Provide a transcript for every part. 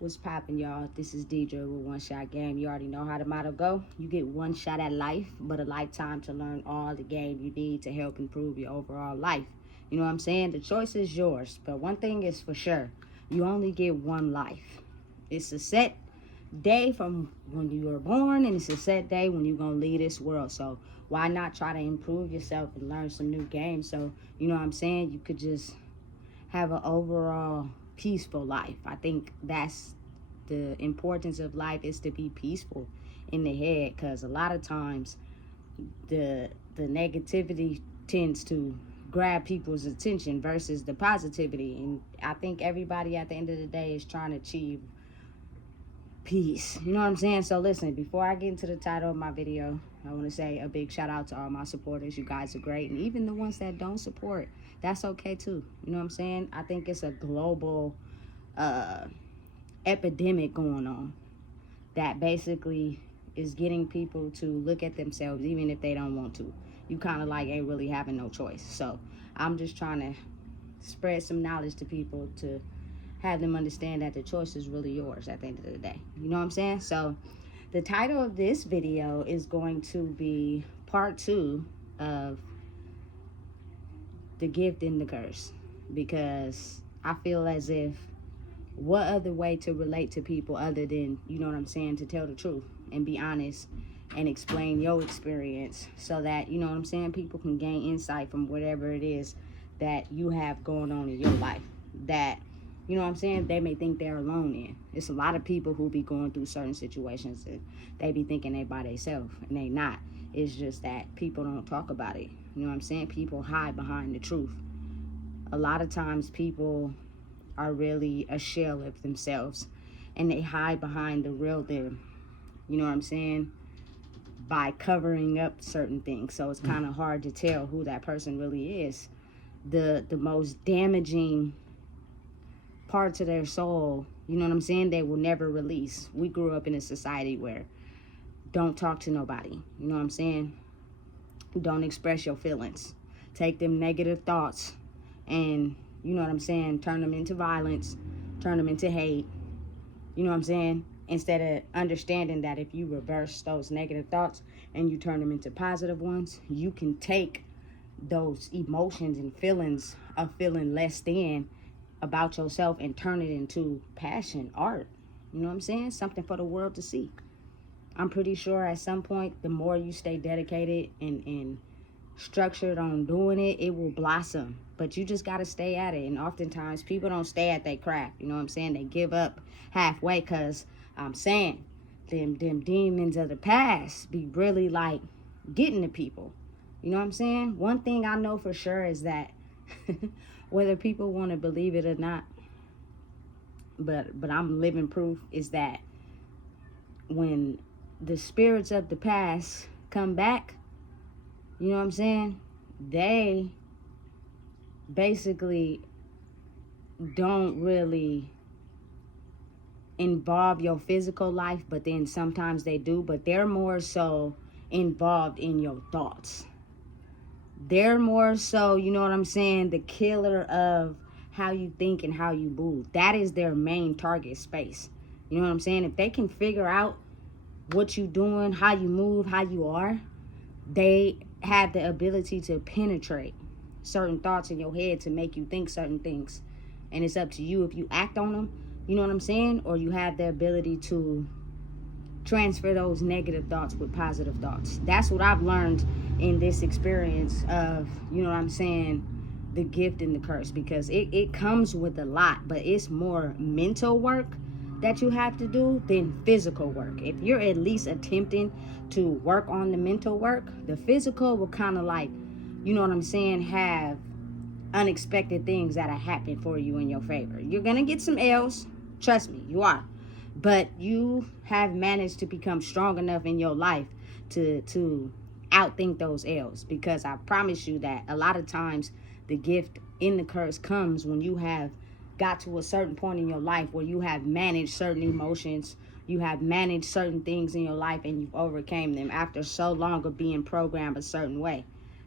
What's poppin', y'all? This is Deidre with One Shot Game. You already know how the motto go. You get one shot at life, but a lifetime to learn all the game you need to help improve your overall life. You know what I'm saying? The choice is yours, but one thing is for sure. You only get one life. It's a set day from when you were born, and it's a set day when you're going to leave this world. So why not try to improve yourself and learn some new games? So, you know what I'm saying? You could just have an overall peaceful life. I think that's the importance of life, is to be peaceful in the head, because a lot of times the negativity tends to grab people's attention versus the positivity. And I think everybody at the end of the day is trying to achieve peace. You know what I'm saying? So listen, before I get into the title of my video, I want to say a big shout out to all my supporters. You guys are great. And even the ones that don't support, that's okay too. You know what I'm saying? I think it's a global epidemic going on that basically is getting people to look at themselves even if they don't want to. You kind of like ain't really having no choice. So I'm just trying to spread some knowledge to people to have them understand that the choice is really yours at the end of the day. You know what I'm saying? So the title of this video is going to be part 2 of the gift and the curse, because I feel as if what other way to relate to people other than, you know what I'm saying, to tell the truth and be honest and explain your experience, so that, you know what I'm saying, people can gain insight from whatever it is that you have going on in your life that, you know what I'm saying, they may think they're alone in. It's a lot of people who be going through certain situations and they be thinking they by themselves, and they not. It's just that people don't talk about it. You know what I'm saying? People hide behind the truth. A lot of times people are really a shell of themselves, and they hide behind the real them. You know what I'm saying? By covering up certain things. So it's kind of hard to tell who that person really is. The most damaging parts of their soul, you know what I'm saying, they will never release. We grew up in a society where don't talk to nobody. You know what I'm saying? Don't express your feelings. Take them negative thoughts and, you know what I'm saying, turn them into violence, turn them into hate. You know what I'm saying? Instead of understanding that if you reverse those negative thoughts and you turn them into positive ones, you can take those emotions and feelings of feeling less than about yourself and turn it into passion, art. You know what I'm saying? Something for the world to see. I'm pretty sure at some point, the more you stay dedicated and structured on doing it, it will blossom. But you just got to stay at it. And oftentimes people don't stay at their craft. You know what I'm saying? They give up halfway, because I'm saying them demons of the past be really like getting to people. You know what I'm saying? One thing I know for sure is that whether people want to believe it or not, but I'm living proof, is that when the spirits of the past come back, you know what I'm saying, they basically don't really involve your physical life, but then sometimes they do, but they're more so involved in your thoughts. They're more so, you know what I'm saying, the killer of how you think and how you move. That is their main target space. You know what I'm saying? If they can figure out what you doing, how you move, how you are, they have the ability to penetrate certain thoughts in your head to make you think certain things. And it's up to you if you act on them, you know what I'm saying, or you have the ability to transfer those negative thoughts with positive thoughts. That's what I've learned in this experience of, you know what I'm saying, the gift and the curse, because it comes with a lot, but it's more mental work that you have to do than physical work. If you're at least attempting to work on the mental work, the physical will kind of like, you know what I'm saying, have unexpected things that happen for you in your favor. You're gonna get some L's, trust me, you are. But you have managed to become strong enough in your life to outthink those L's, because I promise you that a lot of times the gift in the curse comes when you have got to a certain point in your life where you have managed certain emotions, you have managed certain things in your life, and you've overcame them after so long of being programmed a certain way.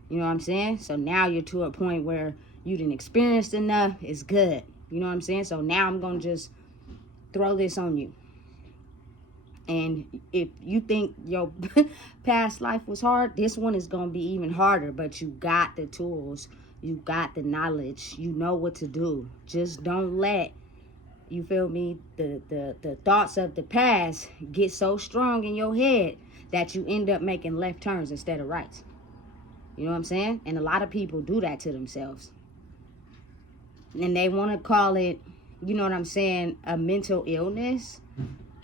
You know what I'm saying? So now you're to a point where you didn't experience enough. It's good. You know what I'm saying? So now I'm going to just throw this on you. And if you think your past life was hard, this one is going to be even harder. But you got the tools. You got the knowledge. You know what to do. Just don't let, you feel me, the thoughts of the past get so strong in your head that you end up making left turns instead of rights. You know what I'm saying? And a lot of people do that to themselves. And they want to call it, you know what I'm saying, a mental illness.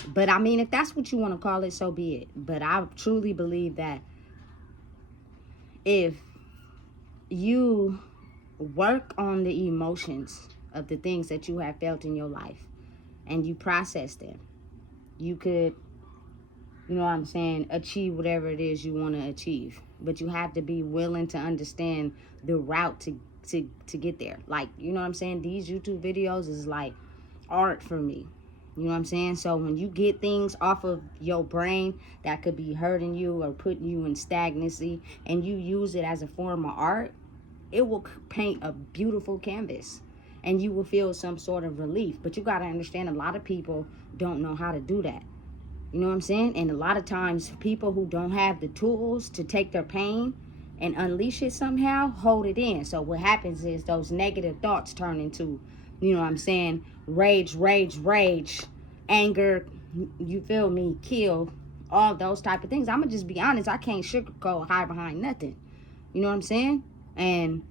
But I mean, if that's what you want to call it, so be it. But I truly believe that if you work on the emotions of the things that you have felt in your life and you process them, you could, you know what I'm saying, achieve whatever it is you want to achieve. But you have to be willing to understand the route to get there. Like, you know what I'm saying? These YouTube videos is like art for me. You know what I'm saying? So when you get things off of your brain that could be hurting you or putting you in stagnancy, and you use it as a form of art, it will paint a beautiful canvas and you will feel some sort of relief. But you got to understand, a lot of people don't know how to do that. You know what I'm saying? And a lot of times people who don't have the tools to take their pain and unleash it somehow hold it in. So what happens is those negative thoughts turn into, you know what I'm saying, rage, anger, you feel me, kill, all those type of things. I'm gonna just be honest, I can't sugarcoat, hide behind nothing. You know what I'm saying? And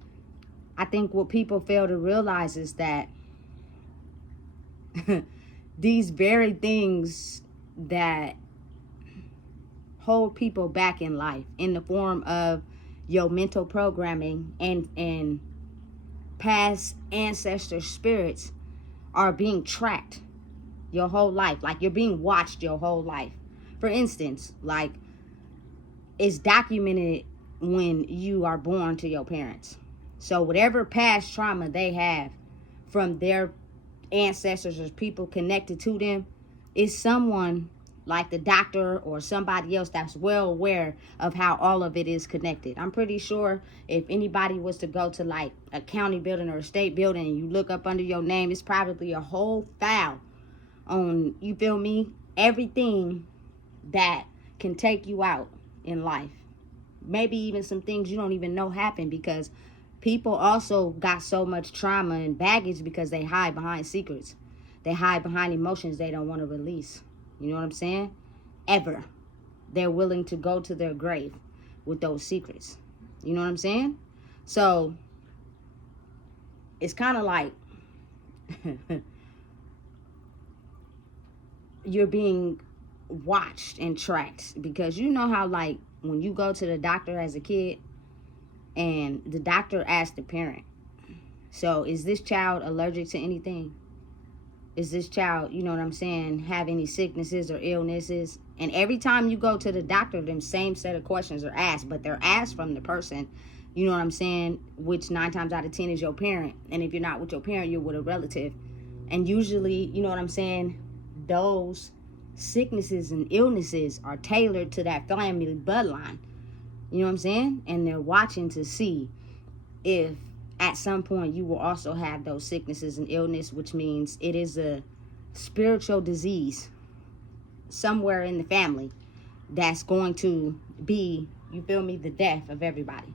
I think what people fail to realize is that these very things that hold people back in life, in the form of your mental programming and past ancestor spirits, are being tracked your whole life. Like, you're being watched your whole life. For instance, like, it's documented when you are born to your parents. So whatever past trauma they have from their ancestors or people connected to them, is someone like the doctor or somebody else that's well aware of how all of it is connected. I'm pretty sure if anybody was to go to like a county building or a state building and you look up under your name, it's probably a whole file on, you feel me, everything that can take you out in life. Maybe even some things you don't even know happened, because people also got so much trauma and baggage because they hide behind secrets. They hide behind emotions they don't want to release. You know what I'm saying? Ever. They're willing to go to their grave with those secrets. You know what I'm saying? So it's kind of like you're being watched and tracked, because you know how, like, when you go to the doctor as a kid and the doctor asks the parent, so is this child allergic to anything? Is this child, you know what I'm saying, have any sicknesses or illnesses? And every time you go to the doctor, them same set of questions are asked, but they're asked from the person, you know what I'm saying, which 9 times out of 10 is your parent. And if you're not with your parent, you're with a relative. And usually, you know what I'm saying, those sicknesses and illnesses are tailored to that family bloodline. You know what I'm saying? And they're watching to see if at some point you will also have those sicknesses and illness, which means it is a spiritual disease somewhere in the family that's going to be, you feel me, the death of everybody.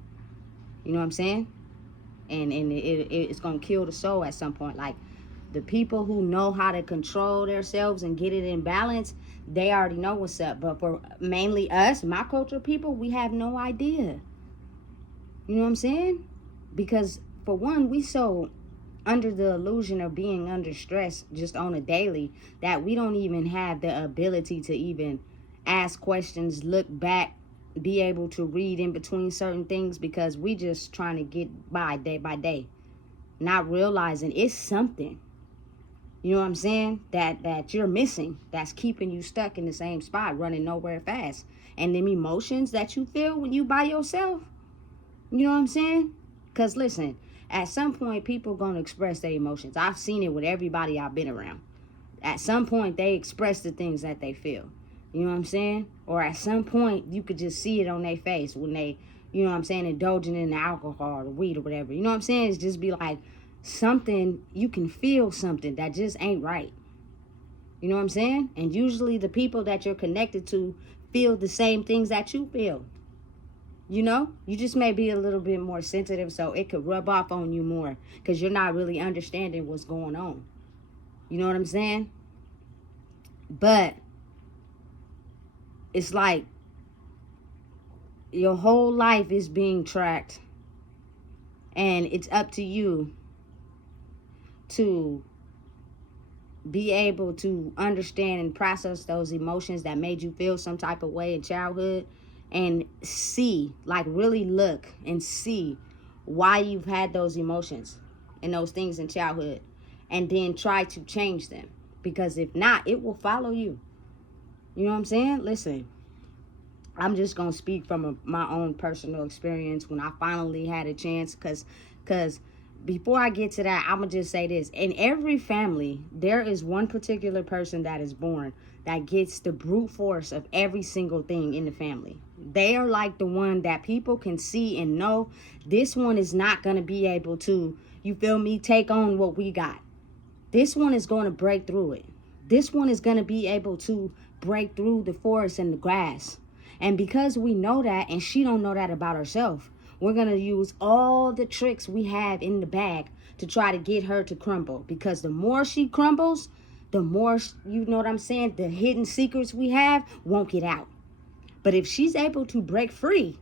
You know what I'm saying? And it's going to kill the soul at some point. Like, the people who know how to control themselves and get it in balance, they already know what's up. But for mainly us, my culture people, we have no idea. You know what I'm saying? Because for one, we so under the illusion of being under stress just on a daily that we don't even have the ability to even ask questions, look back, be able to read in between certain things, because we just trying to get by day, not realizing it's something, you know what I'm saying, that you're missing, that's keeping you stuck in the same spot, running nowhere fast. And them emotions that you feel when you by yourself, you know what I'm saying? Because listen, at some point, people going to express their emotions. I've seen it with everybody I've been around. At some point, they express the things that they feel. You know what I'm saying? Or at some point, you could just see it on their face when they, you know what I'm saying, indulging in the alcohol or weed or whatever. You know what I'm saying? It's just be like something, you can feel something that just ain't right. You know what I'm saying? And usually the people that you're connected to feel the same things that you feel. You know, you just may be a little bit more sensitive, so it could rub off on you more because you're not really understanding what's going on. You know what I'm saying? But it's like your whole life is being tracked, and it's up to you to be able to understand and process those emotions that made you feel some type of way in childhood, and see, like really look and see why you've had those emotions and those things in childhood, and then try to change them. Because if not, it will follow you. You know what I'm saying? Listen, I'm just going to speak from my own personal experience when I finally had a chance. Because before I get to that, I'm going to just say this. In every family, there is one particular person that is born that gets the brute force of every single thing in the family. They are like the one that people can see and know this one is not going to be able to, you feel me, take on what we got. This one is going to break through it. This one is going to be able to break through the forest and the grass. And because we know that, and she don't know that about herself, we're going to use all the tricks we have in the bag to try to get her to crumble. Because the more she crumbles, the more, you know what I'm saying, the hidden secrets we have won't get out. But if she's able to break free,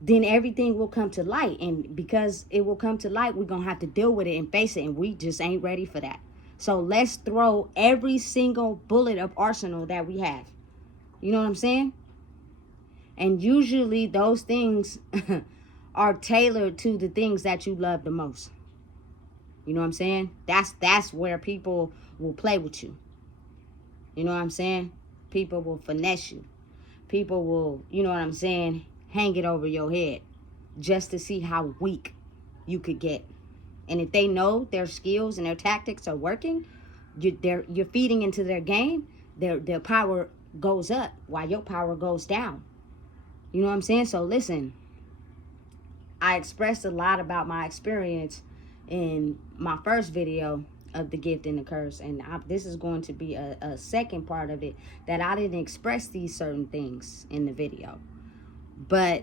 then everything will come to light. And because it will come to light, we're going to have to deal with it and face it. And we just ain't ready for that. So let's throw every single bullet of arsenal that we have. You know what I'm saying? And usually those things are tailored to the things that you love the most. You know what I'm saying? That's where people will play with you. You know what I'm saying? People will finesse you. People will, you know what I'm saying, hang it over your head just to see how weak you could get. And if they know their skills and their tactics are working, you're feeding into their game, their power goes up while your power goes down. You know what I'm saying? So listen, I expressed a lot about my experience in my first video of the gift and the curse. And this is going to be a second part of it that I didn't express these certain things in the video. But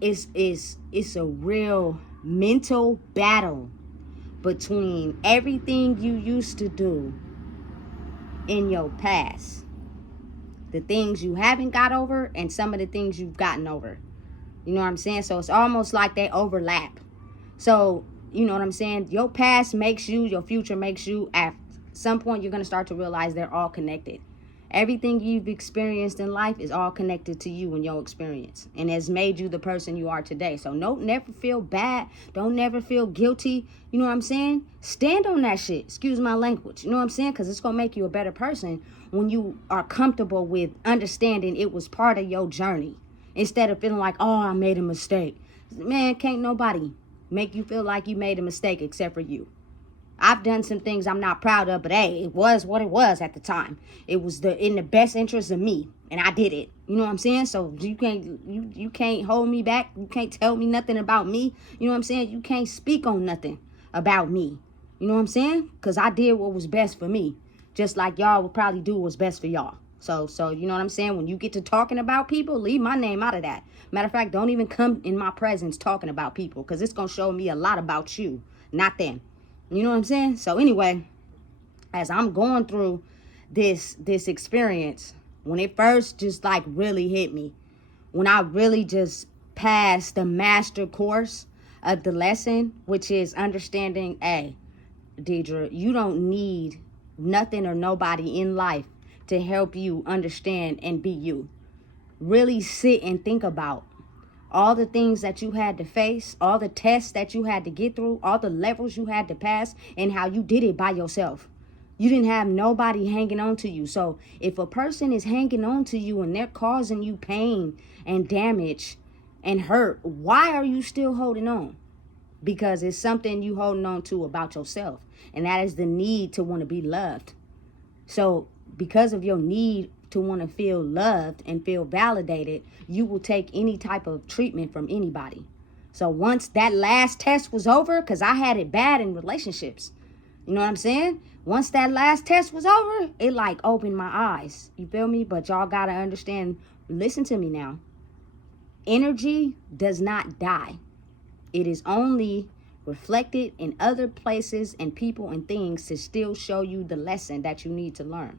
it's a real mental battle between everything you used to do in your past, the things you haven't got over, and some of the things you've gotten over. You know what I'm saying? So it's almost like they overlap. So, you know what I'm saying? Your past makes you, your future makes you. At some point, you're going to start to realize they're all connected. Everything you've experienced in life is all connected to you and your experience, and has made you the person you are today. So don't never feel bad. Don't never feel guilty. You know what I'm saying? Stand on that shit. Excuse my language. You know what I'm saying? Because it's going to make you a better person when you are comfortable with understanding it was part of your journey, instead of feeling like, oh, I made a mistake. Man, can't nobody make you feel like you made a mistake except for you. I've done some things I'm not proud of, but hey, it was what it was at the time. It was in the best interest of me, and I did it. You know what I'm saying? So you can't hold me back. You can't tell me nothing about me. You know what I'm saying? You can't speak on nothing about me. You know what I'm saying? Because I did what was best for me, just like y'all would probably do what's best for y'all. So you know what I'm saying? When you get to talking about people, leave my name out of that. Matter of fact, don't even come in my presence talking about people, because it's going to show me a lot about you, not them. You know what I'm saying? So anyway, as I'm going through this experience, when it first just like really hit me, when I really just passed the master course of the lesson, which is understanding, hey, Deidre, you don't need nothing or nobody in life to help you understand and be you. Really sit and think about all the things that you had to face, all the tests that you had to get through, all the levels you had to pass, and how you did it by yourself. You didn't have nobody hanging on to you. So if a person is hanging on to you and they're causing you pain and damage and hurt, why are you still holding on? Because it's something you holding on to about yourself, and that is the need to want to be loved. So because of your need to want to feel loved and feel validated, you will take any type of treatment from anybody. So once that last test was over, because I had it bad in relationships, you know what I'm saying? Once that last test was over, it like opened my eyes. You feel me? But y'all gotta understand, listen to me now. Energy does not die. It is only reflected in other places and people and things to still show you the lesson that you need to learn.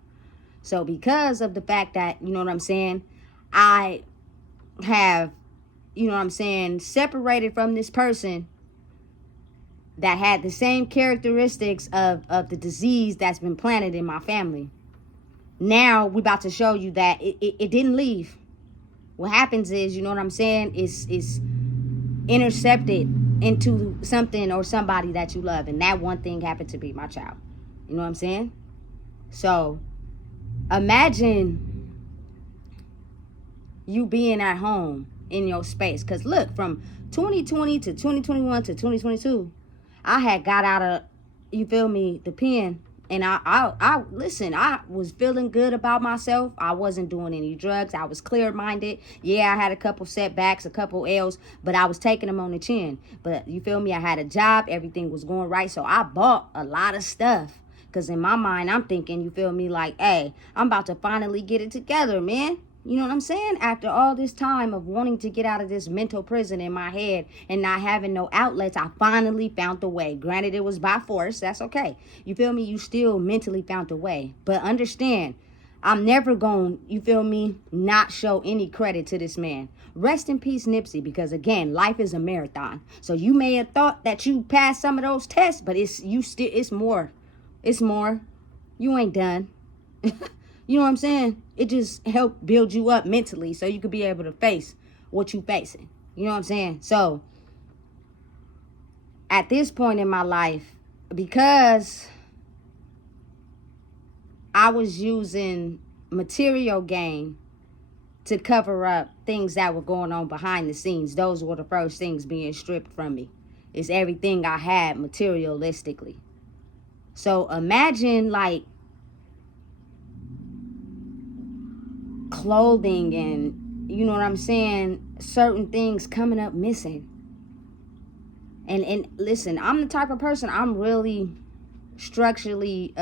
So because of the fact that, you know what I'm saying, I have, you know what I'm saying, separated from this person that had the same characteristics of the disease that's been planted in my family. Now we're about to show you that it didn't leave. What happens is, you know what I'm saying, is intercepted into something or somebody that you love. And that one thing happened to be my child. You know what I'm saying? So imagine you being at home in your space. Because look, from 2020 to 2021 to 2022, I had got out of, you feel me, the pen. And I listen, I was feeling good about myself. I wasn't doing any drugs. I was clear-minded. Yeah, I had a couple setbacks, a couple L's, but I was taking them on the chin. But you feel me? I had a job. Everything was going right. So I bought a lot of stuff. Because in my mind, I'm thinking, you feel me, like, hey, I'm about to finally get it together, man. You know what I'm saying? After all this time of wanting to get out of this mental prison in my head and not having no outlets, I finally found the way. Granted, it was by force. That's okay. You feel me? You still mentally found the way. But understand, I'm never going, you feel me, not show any credit to this man. Rest in peace, Nipsey, because again, life is a marathon. So you may have thought that you passed some of those tests, but it's more. It's more. You ain't done. You know what I'm saying? It just helped build you up mentally so you could be able to face what you facing. You know what I'm saying? So at this point in my life, because I was using material gain to cover up things that were going on behind the scenes, those were the first things being stripped from me. It's everything I had materialistically. So imagine like clothing and, you know what I'm saying, certain things coming up missing. And listen, I'm the type of person, I'm really structurally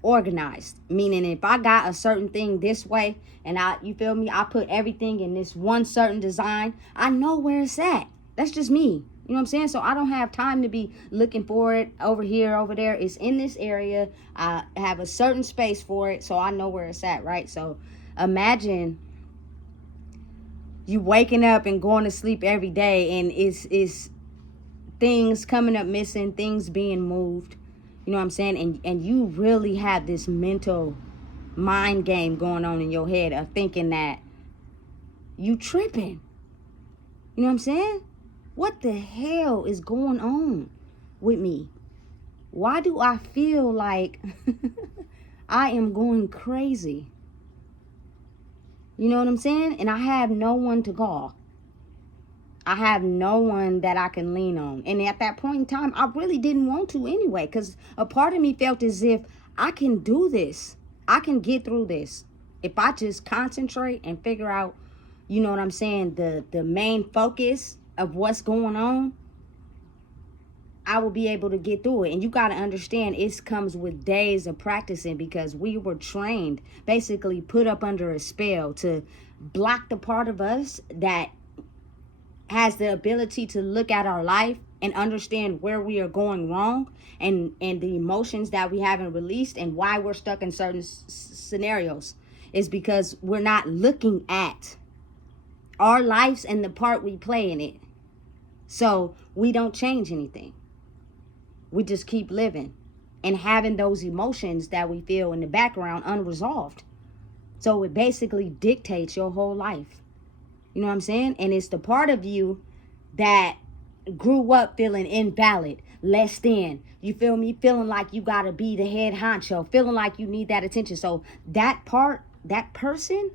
organized. Meaning if I got a certain thing this way and you feel me, I put everything in this one certain design, I know where it's at. That's just me. You know what I'm saying? So I don't have time to be looking for it over here, over there. It's in this area. I have a certain space for it, so I know where it's at, right? So imagine you waking up and going to sleep every day and it's things coming up missing, things being moved. You know what I'm saying? And you really have this mental mind game going on in your head of thinking that you tripping. You know what I'm saying? What the hell is going on with me? Why do I feel like I am going crazy? You know what I'm saying? And I have no one to call. I have no one that I can lean on. And at that point in time, I really didn't want to anyway, because a part of me felt as if I can do this. I can get through this. If I just concentrate and figure out, you know what I'm saying, the main focus of what's going on, I will be able to get through it. And you got to understand, it comes with days of practicing, because we were trained, basically put up under a spell to block the part of us that has the ability to look at our life and understand where we are going wrong and the emotions that we haven't released and why we're stuck in certain scenarios is because we're not looking at our lives and the part we play in it. So we don't change anything. We just keep living and having those emotions that we feel in the background unresolved. So it basically dictates your whole life. You know what I'm saying? And it's the part of you that grew up feeling invalid, less than. You feel me? Feeling like you got to be the head honcho, feeling like you need that attention. So that part, that person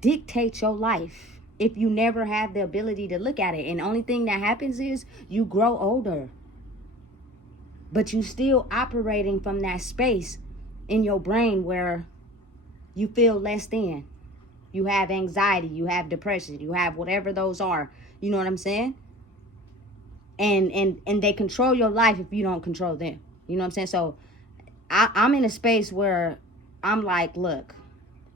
dictates your life if you never have the ability to look at it. And the only thing that happens is you grow older. But you still operating from that space in your brain where you feel less than. You have anxiety, you have depression, you have whatever those are. You know what I'm saying? And they control your life if you don't control them. You know what I'm saying? So I'm in a space where I'm like, look,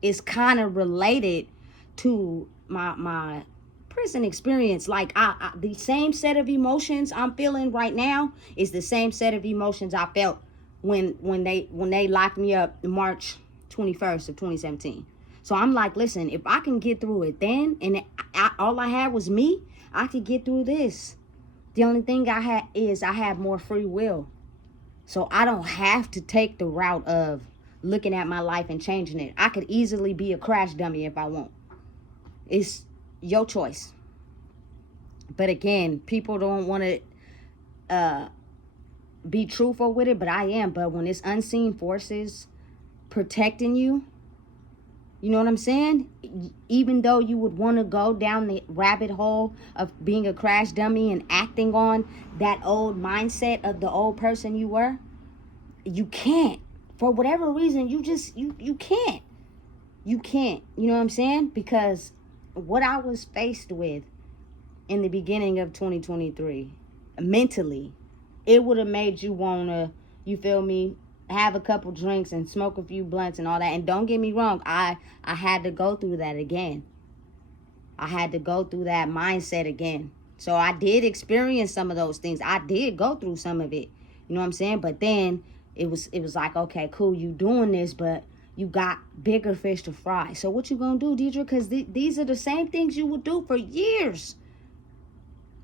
it's kind of related to my prison experience. Like the same set of emotions I'm feeling right now is the same set of emotions I felt when they locked me up March 21st of 2017. So I'm like, listen, if I can get through it then, and all I had was me, I could get through this. The only thing I have more free will. So I don't have to take the route of looking at my life and changing it. I could easily be a crash dummy if I want. It's your choice. But again, people don't want to be truthful with it, but I am. But when it's unseen forces protecting you, you know what I'm saying? Even though you would want to go down the rabbit hole of being a crash dummy and acting on that old mindset of the old person you were, you can't. For whatever reason, you can't. You can't. You know what I'm saying? Because what I was faced with in the beginning of 2023, mentally, it would have made you want to, you feel me, have a couple drinks and smoke a few blunts and all that. And don't get me wrong, I had to go through that again. I had to go through that mindset again. So I did experience some of those things. I did go through some of it. You know what I'm saying? But then it was like, okay, cool, you doing this, but you got bigger fish to fry. So what you gonna do, Deidre? Because these are the same things you would do for years.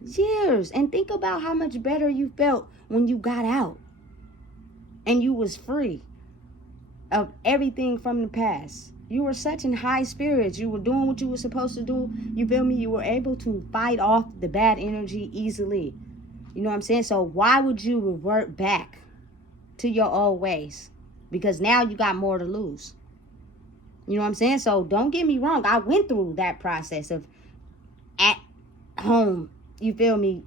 Years. And think about how much better you felt when you got out. And you was free of everything from the past. You were such in high spirits. You were doing what you were supposed to do. You feel me? You were able to fight off the bad energy easily. You know what I'm saying? So why would you revert back to your old ways? Because now you got more to lose. You know what I'm saying? So don't get me wrong. I went through that process of at home, you feel me,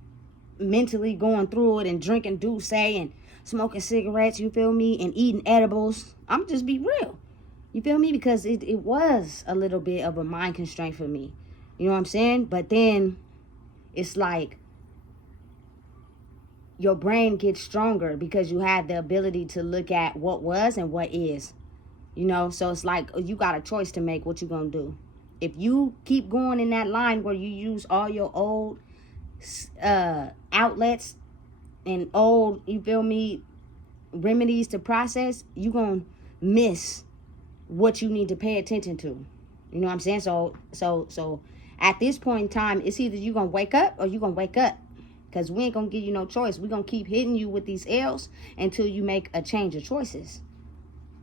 mentally going through it and drinking Douce and smoking cigarettes, you feel me, and eating edibles. I'm just be real. You feel me? Because it was a little bit of a mind constraint for me. You know what I'm saying? But then it's like your brain gets stronger because you have the ability to look at what was and what is. You know, so it's like you got a choice to make what you're going to do. If you keep going in that line where you use all your old outlets and old, you feel me, remedies to process, you're going to miss what you need to pay attention to. You know what I'm saying? So at this point in time, it's either you're going to wake up or you're going to wake up. Because we ain't going to give you no choice. We're going to keep hitting you with these L's until you make a change of choices.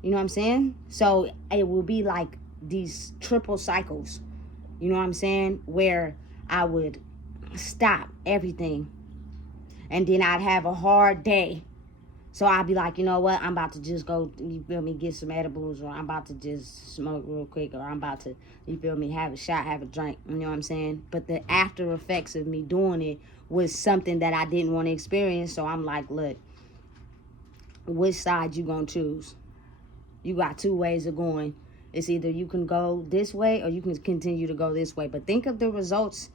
You know what I'm saying? So it will be like these triple cycles. You know what I'm saying? Where I would stop everything. And then I'd have a hard day. So I'd be like, you know what? I'm about to just go, you feel me, get some edibles. Or I'm about to just smoke real quick. Or I'm about to, you feel me, have a shot, have a drink. You know what I'm saying? But the after effects of me doing it was something that I didn't want to experience. So I'm like, look, which side you gonna choose? You got two ways of going. It's either you can go this way or you can continue to go this way. But think of the results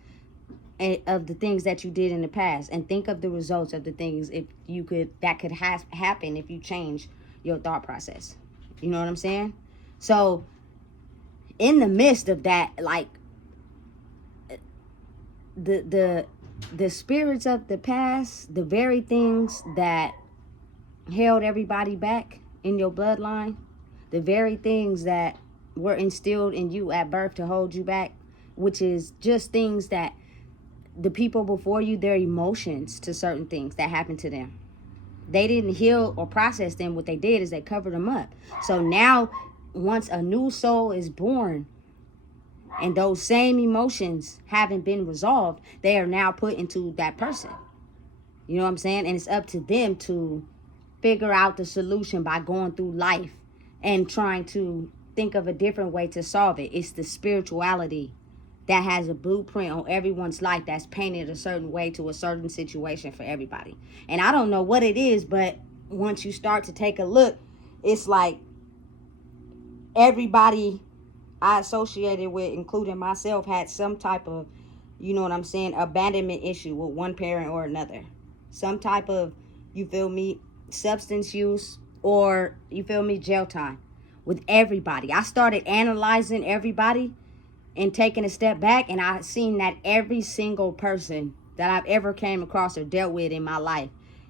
of the things that you did in the past, and think of the results of the things that could happen if you change your thought process. You know what I'm saying? So in the midst of that, like the spirits of the past, the very things that held everybody back in your bloodline, the very things that were instilled in you at birth to hold you back, which is just things that the people before you, their emotions to certain things that happened to them. They didn't heal or process them. What they did is they covered them up. So now, once a new soul is born, and those same emotions haven't been resolved, they are now put into that person. You know what I'm saying? And it's up to them to figure out the solution by going through life and trying to think of a different way to solve it. It's the spirituality that has a blueprint on everyone's life that's painted a certain way to a certain situation for everybody. And I don't know what it is, but once you start to take a look, it's like everybody I associated with, including myself, had some type of, you know what I'm saying, abandonment issue with one parent or another. Some type of, you feel me, substance use or, you feel me, jail time with everybody. I started analyzing everybody and taking a step back, and I seen that every single person that I've ever came across or dealt with in my life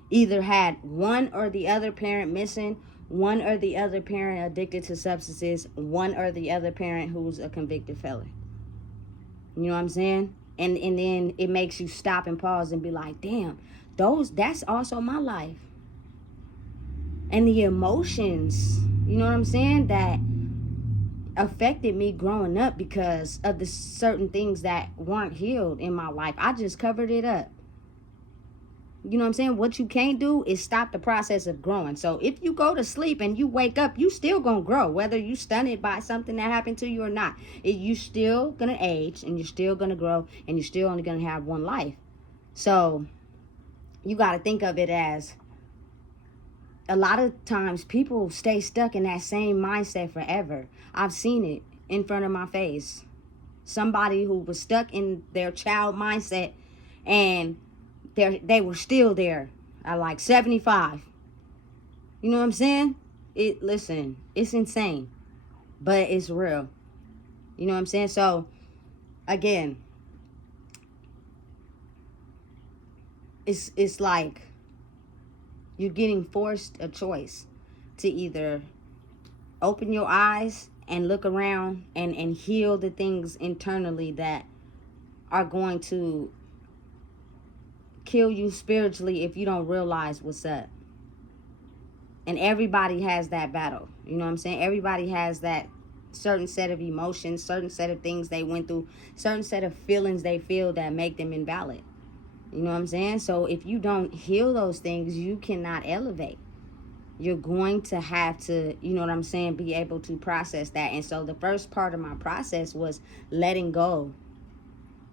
either had one or the other parent missing, one or the other parent addicted to substances, one or the other parent who's a convicted felon. You know what I'm saying? And then it makes you stop and pause and be like, damn, that's also my life. And the emotions, you know what I'm saying, that affected me growing up because of the certain things that weren't healed in my life. I just covered it up. You know what I'm saying? What you can't do is stop the process of growing. So if you go to sleep and you wake up, you still gonna grow, whether you stunned by something that happened to you or not. You still gonna age, and you're still gonna grow, and you're still only gonna have one life. So you got to think of it as, a lot of times people stay stuck in that same mindset forever. I've seen it in front of my face. Somebody who was stuck in their child mindset, and they were still there at like 75. You know what I'm saying? Listen, it's insane, but it's real. You know what I'm saying? So again, it's like you're getting forced a choice to either open your eyes and look around and heal the things internally that are going to kill you spiritually if you don't realize what's up. And everybody has that battle. You know what I'm saying? Everybody has that certain set of emotions, certain set of things they went through, certain set of feelings they feel that make them invalid. You know what I'm saying? So if you don't heal those things, you cannot elevate. You're going to have to, you know what I'm saying, be able to process that. And so the first part of my process was letting go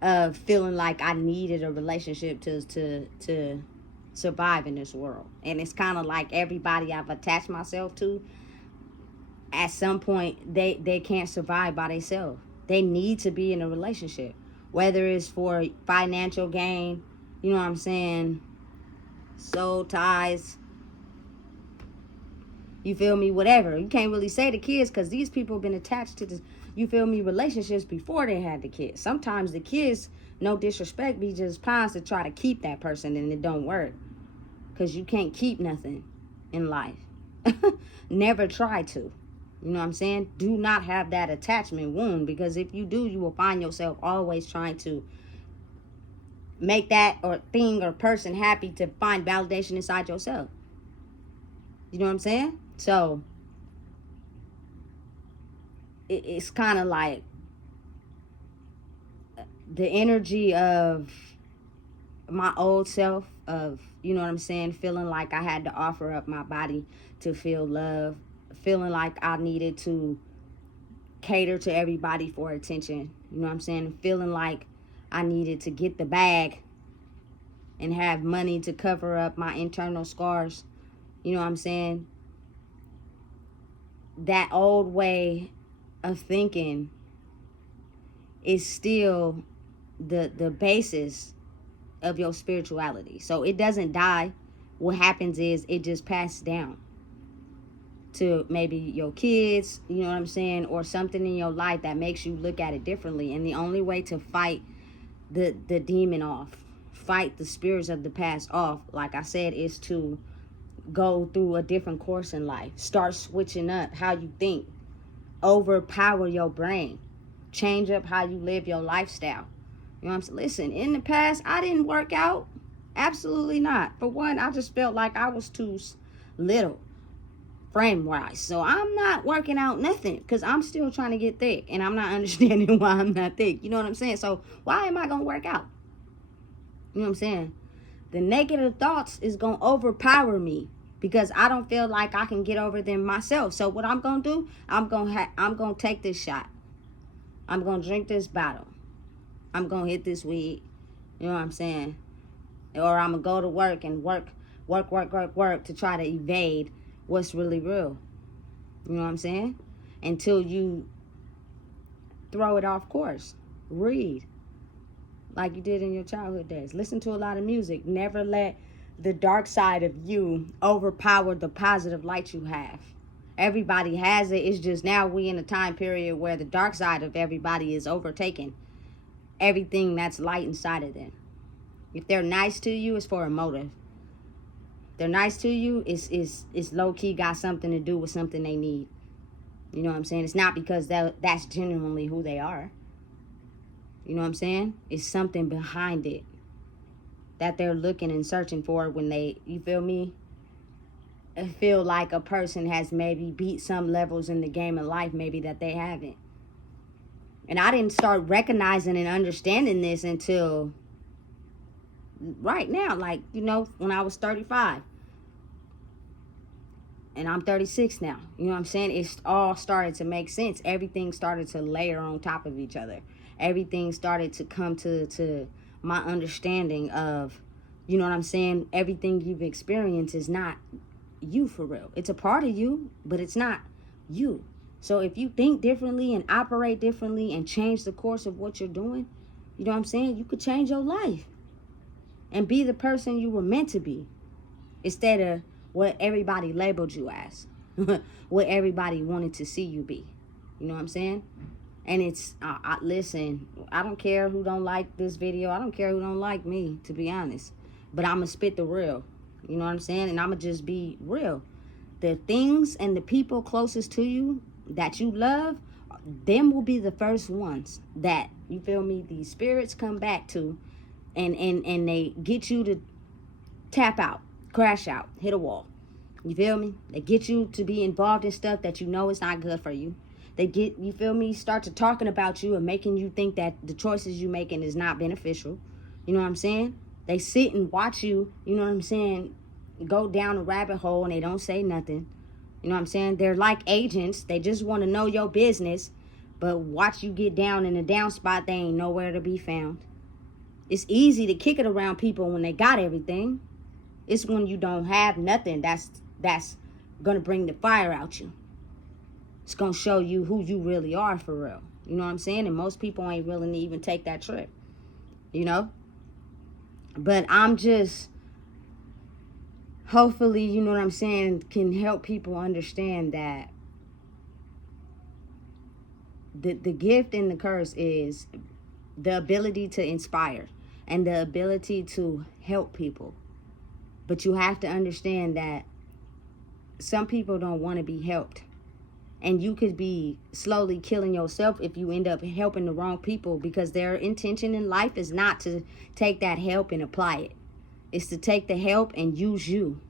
of feeling like I needed a relationship to survive in this world. And it's kind of like everybody I've attached myself to, at some point, they can't survive by themselves. They need to be in a relationship, whether it's for financial gain, you know what I'm saying, soul ties, you feel me, whatever. You can't really say the kids, because these people have been attached to this, you feel me, relationships before they had the kids. Sometimes the kids, no disrespect, be just pawns to try to keep that person, and it don't work, because you can't keep nothing in life. Never try to. You know what I'm saying? Do not have that attachment wound, because if you do, you will find yourself always trying to make that or thing or person happy to find validation inside yourself. You know what I'm saying? So it's kind of like the energy of my old self, of, you know what I'm saying, feeling like I had to offer up my body to feel love, feeling like I needed to cater to everybody for attention. You know what I'm saying? Feeling like I needed to get the bag and have money to cover up my internal scars. You know what I'm saying? That old way of thinking is still the basis of your spirituality. So it doesn't die. What happens is it just passes down to maybe your kids, you know what I'm saying, or something in your life that makes you look at it differently. And the only way to fight the demon off, fight the spirits of the past off, like I said, is to go through a different course in life. Start switching up how you think. Overpower your brain. Change up how you live your lifestyle. You know what I'm saying? Listen, in the past, I didn't work out. Absolutely not. For one, I just felt like I was too little frame-wise. So I'm not working out nothing, because I'm still trying to get thick. And I'm not understanding why I'm not thick. You know what I'm saying? So why am I going to work out? You know what I'm saying? The negative thoughts is going to overpower me, because I don't feel like I can get over them myself. So what I'm going to do, I'm going to take this shot. I'm going to drink this bottle. I'm going to hit this weed. You know what I'm saying? Or I'm going to go to work and work to try to evade what's really real. You know what I'm saying? Until you throw it off course. Read like you did in your childhood days. Listen to a lot of music. Never let the dark side of you overpower the positive light you have. Everybody has it. It's just now we in a time period where the dark side of everybody is overtaking everything that's light inside of them. If they're nice to you, it's for a motive. If they're nice to you, it's low-key got something to do with something they need. You know what I'm saying? It's not because that's genuinely who they are. You know what I'm saying? It's something behind it that they're looking and searching for when they, you feel me? I feel like a person has maybe beat some levels in the game of life maybe that they haven't. And I didn't start recognizing and understanding this until right now, like, you know, when I was 35. And I'm 36 now. You know what I'm saying? It's all started to make sense. Everything started to layer on top of each other. Everything started to come to my understanding of, you know what I'm saying? Everything you've experienced is not you for real. It's a part of you, but it's not you. So if you think differently and operate differently and change the course of what you're doing, you know what I'm saying? You could change your life and be the person you were meant to be instead of what everybody labeled you as, what everybody wanted to see you be. You know what I'm saying? And it's, listen, I don't care who don't like this video. I don't care who don't like me, to be honest. But I'm going to spit the real. You know what I'm saying? And I'm going to just be real. The things and the people closest to you that you love, them will be the first ones that, you feel me, these spirits come back to. And they get you to tap out, crash out, hit a wall. You feel me? They get you to be involved in stuff that you know is not good for you. They get, you feel me, start to talking about you and making you think that the choices you making is not beneficial. You know what I'm saying? They sit and watch you, you know what I'm saying, go down a rabbit hole and they don't say nothing. You know what I'm saying? They're like agents. They just want to know your business, but watch you get down in a down spot, they ain't nowhere to be found. It's easy to kick it around people when they got everything. It's when you don't have nothing that's going to bring the fire out you. It's going to show you who you really are for real. You know what I'm saying? And most people ain't willing to even take that trip. You know? But I'm just, hopefully, you know what I'm saying, can help people understand that the gift and the curse is the ability to inspire and the ability to help people. But you have to understand that some people don't want to be helped. And you could be slowly killing yourself if you end up helping the wrong people, because their intention in life is not to take that help and apply it. It's to take the help and use you.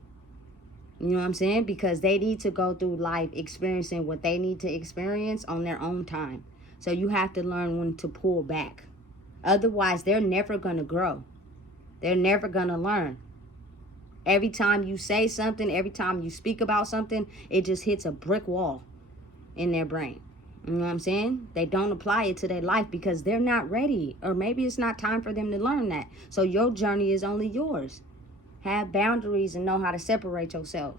You know what I'm saying? Because they need to go through life experiencing what they need to experience on their own time. So you have to learn when to pull back. Otherwise, they're never going to grow. They're never going to learn. Every time you say something, every time you speak about something, it just hits a brick wall in their brain. You know what I'm saying? They don't apply it to their life because they're not ready. Or maybe it's not time for them to learn that. So your journey is only yours. Have boundaries and know how to separate yourself.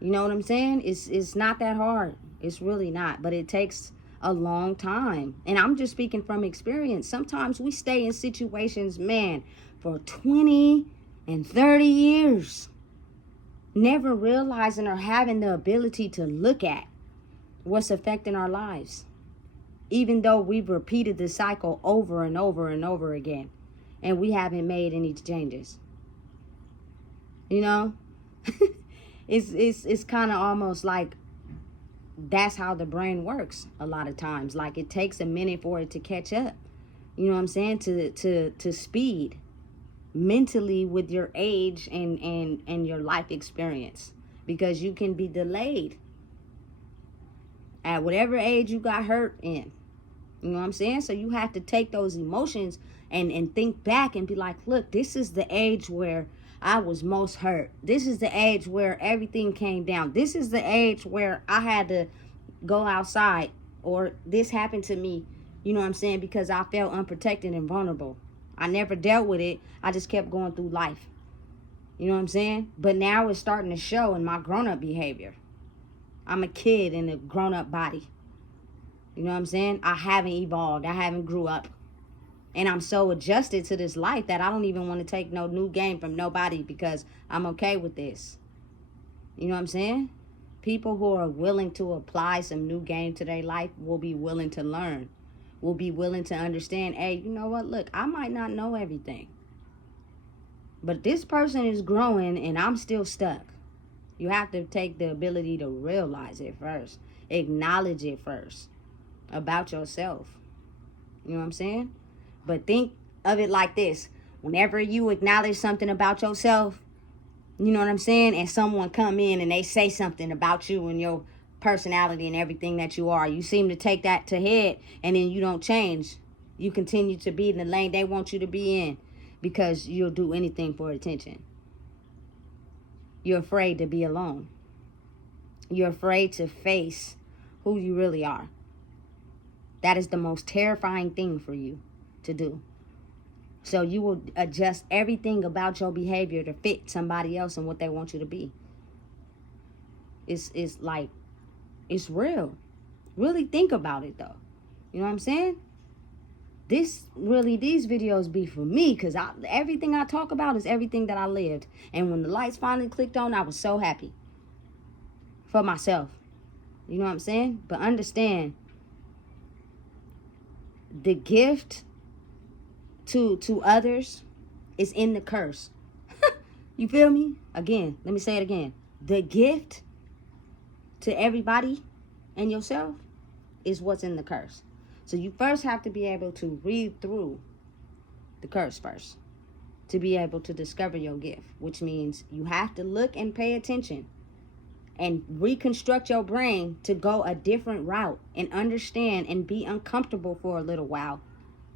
You know what I'm saying? It's not that hard. It's really not. But it takes a long time. And I'm just speaking from experience. Sometimes we stay in situations, man, for 20 and 30 years. Never realizing or having the ability to look at what's affecting our lives, even though we've repeated the cycle over and over and over again, and we haven't made any changes. You know, it's kind of almost like that's how the brain works a lot of times. Like it takes a minute for it to catch up. You know what I'm saying? To speed mentally with your age and your life experience, because you can be delayed at whatever age you got hurt in. You know what I'm saying? So you have to take those emotions and think back and be like, look, this is the age where I was most hurt. This is the age where everything came down. This is the age where I had to go outside, or this happened to me, you know what I'm saying, because I felt unprotected and vulnerable. I never dealt with it. I just kept going through life. You know what I'm saying? But now it's starting to show in my grown-up behavior. I'm a kid in a grown-up body. You know what I'm saying? I haven't evolved. I haven't grew up. And I'm so adjusted to this life that I don't even want to take no new game from nobody because I'm okay with this. You know what I'm saying? People who are willing to apply some new game to their life will be willing to learn, will be willing to understand, hey, you know what? Look, I might not know everything, but this person is growing and I'm still stuck. You have to take the ability to realize it first, acknowledge it first about yourself. You know what I'm saying? But think of it like this. Whenever you acknowledge something about yourself, you know what I'm saying, and someone come in and they say something about you and your personality and everything that you are, you seem to take that to head, and then you don't change. You continue to be in the lane they want you to be in because you'll do anything for attention. You're afraid to be alone. You're afraid to face who you really are. That is the most terrifying thing for you to do. So you will adjust everything about your behavior to fit somebody else and what they want you to be. It's like, it's real. Really think about it though. You know what I'm saying? These videos be for me because everything I talk about is everything that I lived. And when the lights finally clicked on, I was so happy for myself. You know what I'm saying? But understand, the gift to others is in the curse. You feel me? Again, let me say it again. The gift to everybody and yourself is what's in the curse. So you first have to be able to read through the curse first to be able to discover your gift, which means you have to look and pay attention and reconstruct your brain to go a different route and understand and be uncomfortable for a little while.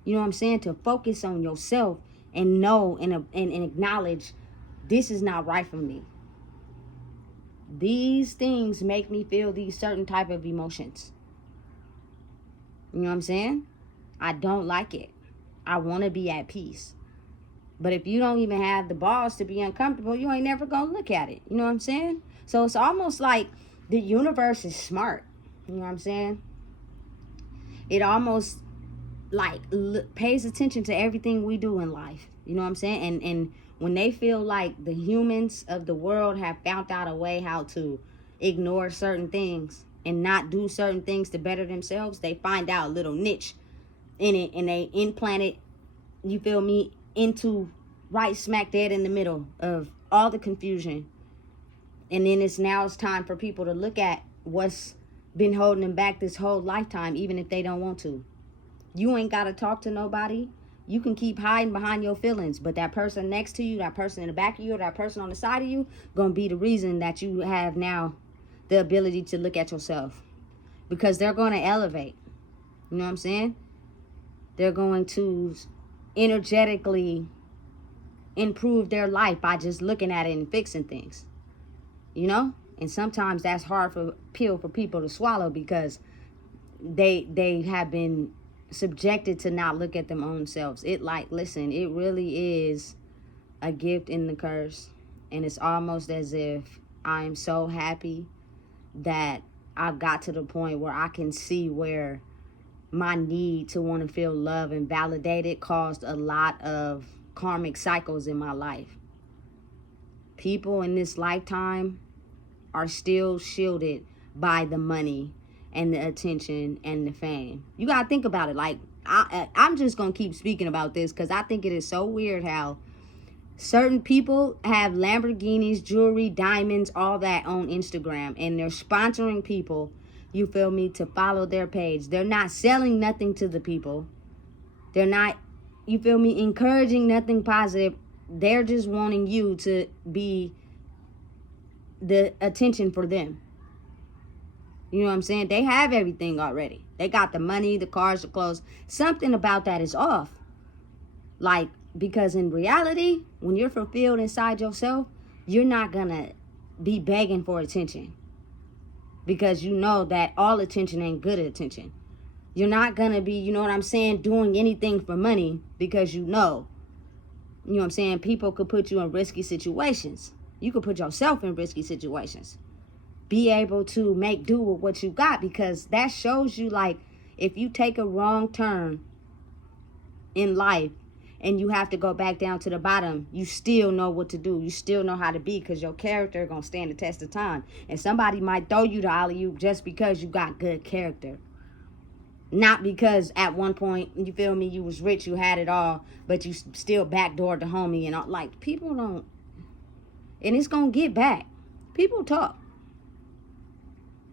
You know what I'm saying? To focus on yourself and know and acknowledge, this is not right for me. These things make me feel these certain type of emotions. You know what I'm saying? I don't like it. I want to be at peace. But if you don't even have the balls to be uncomfortable, you ain't never going to look at it. You know what I'm saying? So it's almost like the universe is smart. You know what I'm saying? It almost like pays attention to everything we do in life. You know what I'm saying? And when they feel like the humans of the world have found out a way how to ignore certain things and not do certain things to better themselves, they find out a little niche in it and they implant it, you feel me, into right smack dead in the middle of all the confusion. And then it's time for people to look at what's been holding them back this whole lifetime, even if they don't want to. You ain't got to talk to nobody. You can keep hiding behind your feelings, but that person next to you, that person in the back of you, or that person on the side of you, gonna be the reason that you have now the ability to look at yourself, because they're going to elevate. You know what I'm saying? They're going to energetically improve their life by just looking at it and fixing things. You know? And sometimes that's hard for people to swallow because they have been subjected to not look at them own selves. Listen, it really is a gift in the curse. And it's almost as if I'm so happy that I've got to the point where I can see where my need to want to feel love and validated caused a lot of karmic cycles in my life. People in this lifetime are still shielded by the money and the attention and the fame. You got to think about it. Like, I'm just going to keep speaking about this because I think it is so weird how certain people have Lamborghinis, jewelry, diamonds, all that on Instagram, and they're sponsoring people, you feel me, to follow their page. They're not selling nothing to the people. They're not, you feel me, encouraging nothing positive. They're just wanting you to be the attention for them. You know what I'm saying? They have everything already. They got the money, the cars, the clothes. Something about that is off. Like, because in reality, when you're fulfilled inside yourself, you're not going to be begging for attention. Because you know that all attention ain't good attention. You're not going to be, you know what I'm saying, doing anything for money because you know what I'm saying, people could put you in risky situations. You could put yourself in risky situations. Be able to make do with what you got, because that shows you, like, if you take a wrong turn in life and you have to go back down to the bottom, you still know what to do. You still know how to be, because your character gonna stand the test of time. And somebody might throw you the alley-oop just because you got good character. Not because at one point, you feel me, you was rich, you had it all, but you still backdoored the homie and all. Like, people don't, and it's gonna get back. People talk.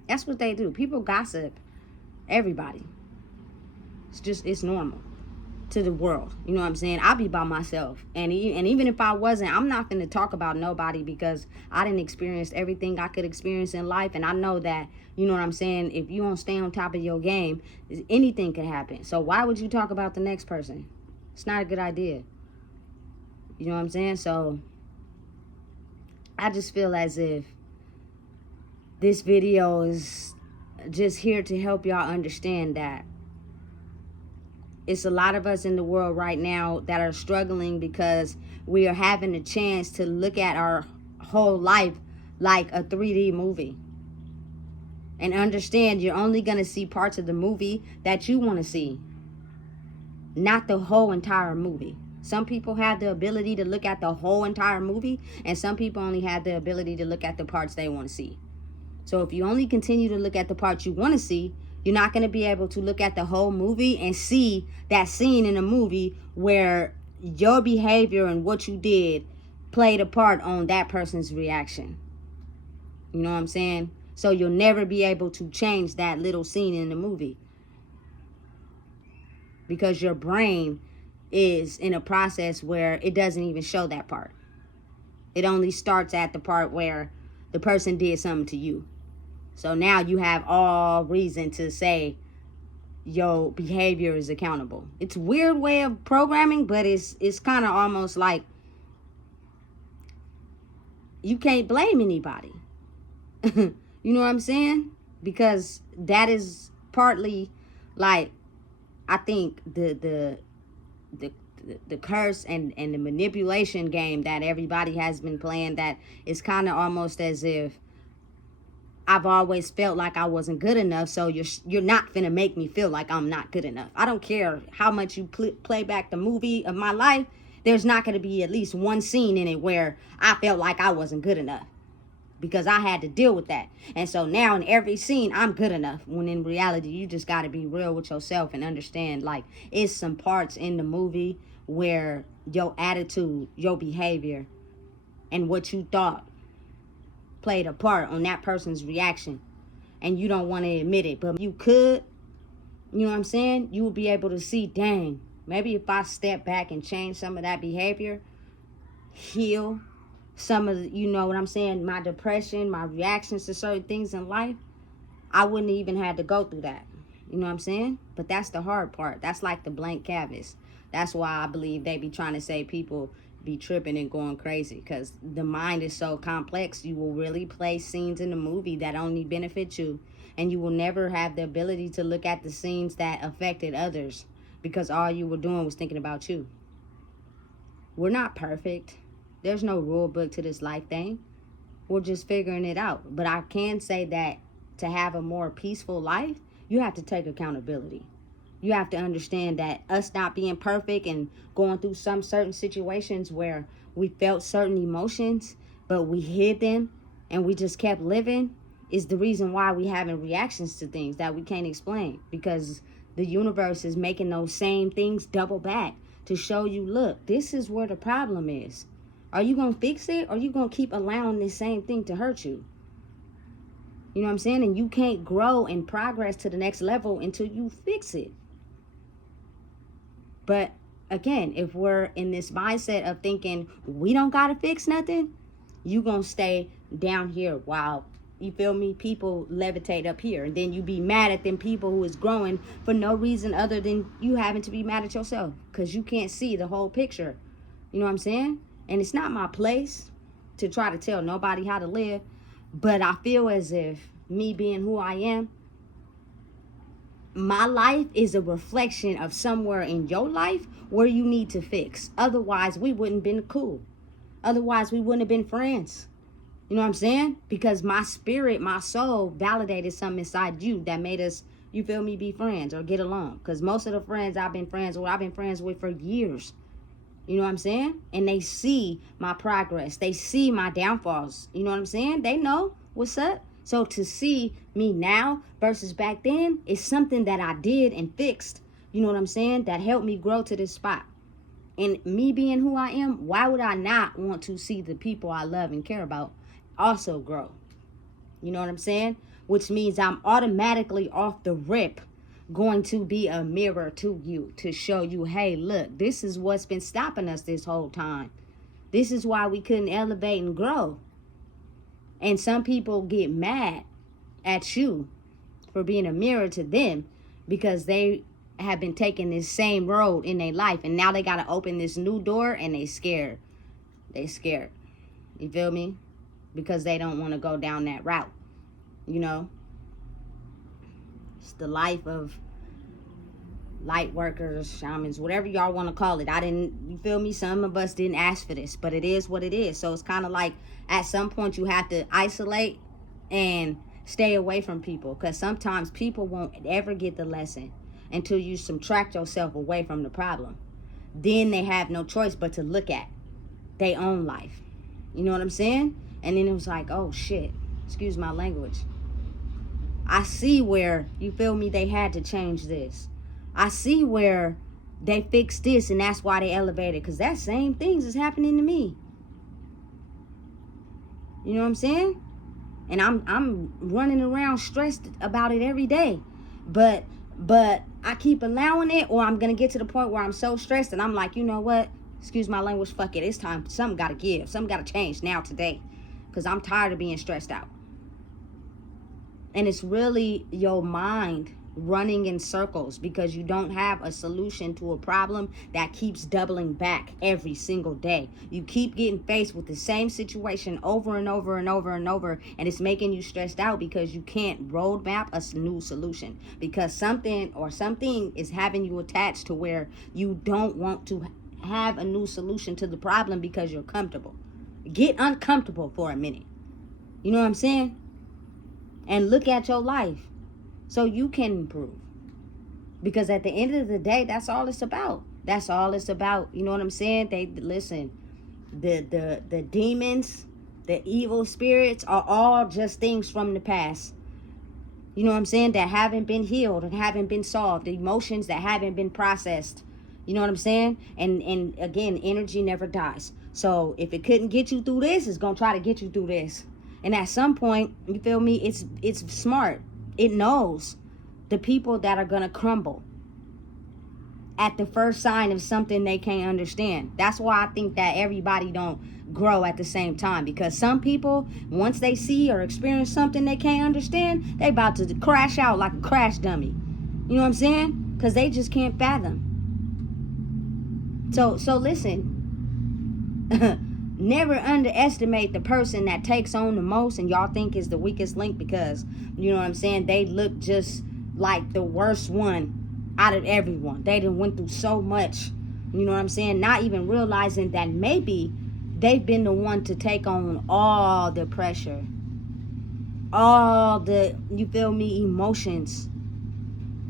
That's what they do. People gossip. Everybody. It's normal to the world. You know what I'm saying? I'll be by myself. And even if I wasn't, I'm not going to talk about nobody, because I didn't experience everything I could experience in life. And I know that, you know what I'm saying, if you don't stay on top of your game, anything could happen. So why would you talk about the next person? It's not a good idea. You know what I'm saying? So I just feel as if this video is just here to help y'all understand that it's a lot of us in the world right now that are struggling because we are having a chance to look at our whole life like a 3D movie. And understand you're only going to see parts of the movie that you want to see, not the whole entire movie. Some people have the ability to look at the whole entire movie, and some people only have the ability to look at the parts they want to see. So if you only continue to look at the parts you want to see, you're not going to be able to look at the whole movie and see that scene in the movie where your behavior and what you did played a part on that person's reaction. You know what I'm saying? So you'll never be able to change that little scene in the movie, because your brain is in a process where it doesn't even show that part. It only starts at the part where the person did something to you. So now you have all reason to say your behavior is accountable. It's a weird way of programming, but it's kind of almost like you can't blame anybody. You know what I'm saying? Because that is partly, like, I think the curse and the manipulation game that everybody has been playing, that is kind of almost as if I've always felt like I wasn't good enough, so you're not finna make me feel like I'm not good enough. I don't care how much you play back the movie of my life. There's not going to be at least one scene in it where I felt like I wasn't good enough, because I had to deal with that. And so now in every scene, I'm good enough, when in reality, you just got to be real with yourself and understand, like, it's some parts in the movie where your attitude, your behavior, and what you thought played a part on that person's reaction, and you don't want to admit it, but you could, you know what I'm saying, you will be able to see, dang, maybe if I step back and change some of that behavior, heal some of the, you know what I'm saying, my depression, my reactions to certain things in life, I wouldn't even have to go through that. You know what I'm saying? But that's the hard part. That's like the blank canvas. That's why I believe they be trying to say people be tripping and going crazy, because the mind is so complex. You will really play scenes in the movie that only benefit you, and you will never have the ability to look at the scenes that affected others, because all you were doing was thinking about you. We're not perfect. There's no rule book to this life thing. We're just figuring it out. But I can say that to have a more peaceful life, you have to take accountability. You have to understand that us not being perfect and going through some certain situations where we felt certain emotions, but we hid them and we just kept living, is the reason why we having reactions to things that we can't explain. Because the universe is making those same things double back to show you, look, this is where the problem is. Are you going to fix it, or are you going to keep allowing this same thing to hurt you? You know what I'm saying? And you can't grow and progress to the next level until you fix it. But again, if we're in this mindset of thinking we don't got to fix nothing, you going to stay down here while, you feel me, people levitate up here. And then you be mad at them people who is growing for no reason other than you having to be mad at yourself, because you can't see the whole picture. You know what I'm saying? And it's not my place to try to tell nobody how to live, but I feel as if me being who I am, my life is a reflection of somewhere in your life where you need to fix. Otherwise, we wouldn't been cool. Otherwise, we wouldn't have been friends. You know what I'm saying? Because my spirit, my soul validated something inside you that made us, you feel me, be friends or get along. Because most of the friends I've been friends with for years. You know what I'm saying? And they see my progress. They see my downfalls. You know what I'm saying? They know what's up. So to see me now versus back then is something that I did and fixed. You know what I'm saying? That helped me grow to this spot. And me being who I am, why would I not want to see the people I love and care about also grow? You know what I'm saying? Which means I'm automatically off the rip going to be a mirror to you to show you, hey, look, this is what's been stopping us this whole time. This is why we couldn't elevate and grow. And some people get mad at you for being a mirror to them because they have been taking this same road in their life. And now they got to open this new door and they scared. They scared. You feel me? Because they don't want to go down that route. You know? It's the life of light workers, shamans, whatever y'all want to call it. You feel me? Some of us didn't ask for this, but it is what it is. So it's kind of like at some point you have to isolate and stay away from people, because sometimes people won't ever get the lesson until you subtract yourself away from the problem. Then they have no choice but to look at their own life. You know what I'm saying? And then it was like, oh shit, excuse my language. I see where, you feel me, they had to change this. I see where they fixed this and that's why they elevated. Because that same things is happening to me. You know what I'm saying? And I'm running around stressed about it every day. But I keep allowing it, or I'm going to get to the point where I'm so stressed and I'm like, you know what? Excuse my language, fuck it. It's time. Something got to give. Something got to change now, today. Because I'm tired of being stressed out. And it's really your mind running in circles because you don't have a solution to a problem that keeps doubling back every single day. You keep getting faced with the same situation over and over and over and over, and it's making you stressed out because you can't roadmap a new solution, because something is having you attached to where you don't want to have a new solution to the problem because you're comfortable. Get uncomfortable for a minute. You know what I'm saying? And look at your life so you can improve. Because at the end of the day, that's all it's about. That's all it's about. You know what I'm saying? The demons, the evil spirits are all just things from the past. You know what I'm saying? That haven't been healed and haven't been solved. The emotions that haven't been processed. You know what I'm saying? And again, energy never dies. So if it couldn't get you through this, it's going to try to get you through this. And at some point, you feel me, it's smart. It knows the people that are going to crumble at the first sign of something they can't understand. That's why I think that everybody don't grow at the same time. Because some people, once they see or experience something they can't understand, they about to crash out like a crash dummy. You know what I'm saying? Because they just can't fathom. So listen. Never underestimate the person that takes on the most and y'all think is the weakest link, because, you know what I'm saying, they look just like the worst one out of everyone. They done went through so much, you know what I'm saying, not even realizing that maybe they've been the one to take on all the pressure, all the, you feel me, emotions,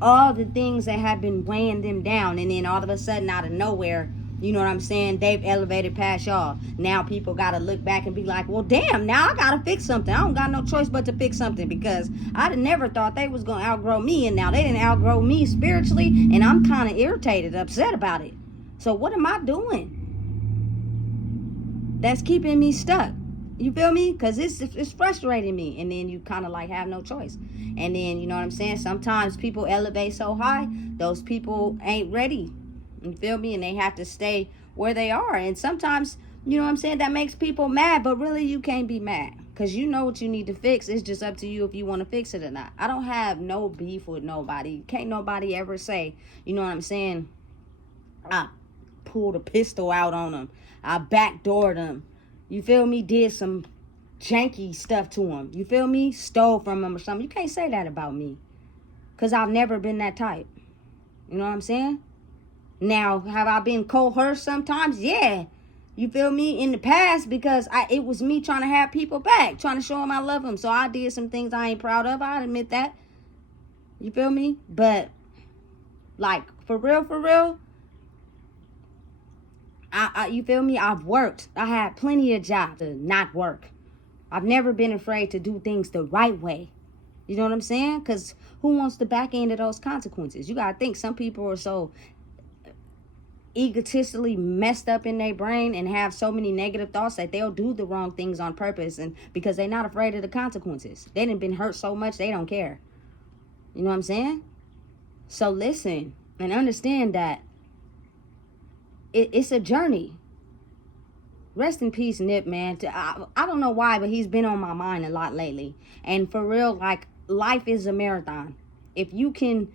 all the things that have been weighing them down. And then all of a sudden, out of nowhere, you know what I'm saying, they've elevated past y'all. Now people got to look back and be like, well, damn, now I got to fix something. I don't got no choice but to fix something, because I never thought they was going to outgrow me. And now they didn't outgrow me spiritually. And I'm kind of irritated, upset about it. So what am I doing that's keeping me stuck? You feel me? Because it's frustrating me. And then you kind of like have no choice. And then, you know what I'm saying, sometimes people elevate so high, those people ain't ready. You feel me? And they have to stay where they are. And sometimes, you know what I'm saying, that makes people mad. But really, you can't be mad, because you know what you need to fix. It's just up to you if you want to fix it or not. I don't have no beef with nobody. Can't nobody ever say, you know what I'm saying, I pulled a pistol out on them, I backdoored them, you feel me, did some janky stuff to them, you feel me, stole from them or something. You can't say that about me, because I've never been that type. You know what I'm saying? Now, have I been coerced sometimes? Yeah. You feel me? In the past, because it was me trying to have people back, trying to show them I love them. So I did some things I ain't proud of. I admit that. You feel me? But like for real, you feel me? I've worked. I had plenty of jobs to not work. I've never been afraid to do things the right way. You know what I'm saying? Because who wants the back end of those consequences? You got to think some people are so egotistically messed up in their brain and have so many negative thoughts that they'll do the wrong things on purpose, and because they're not afraid of the consequences. They done been hurt so much they don't care. You know what I'm saying? So listen and understand that it's a journey. Rest in peace, Nip, man. I don't know why, but he's been on my mind a lot lately. And for real, like, life is a marathon. If you can,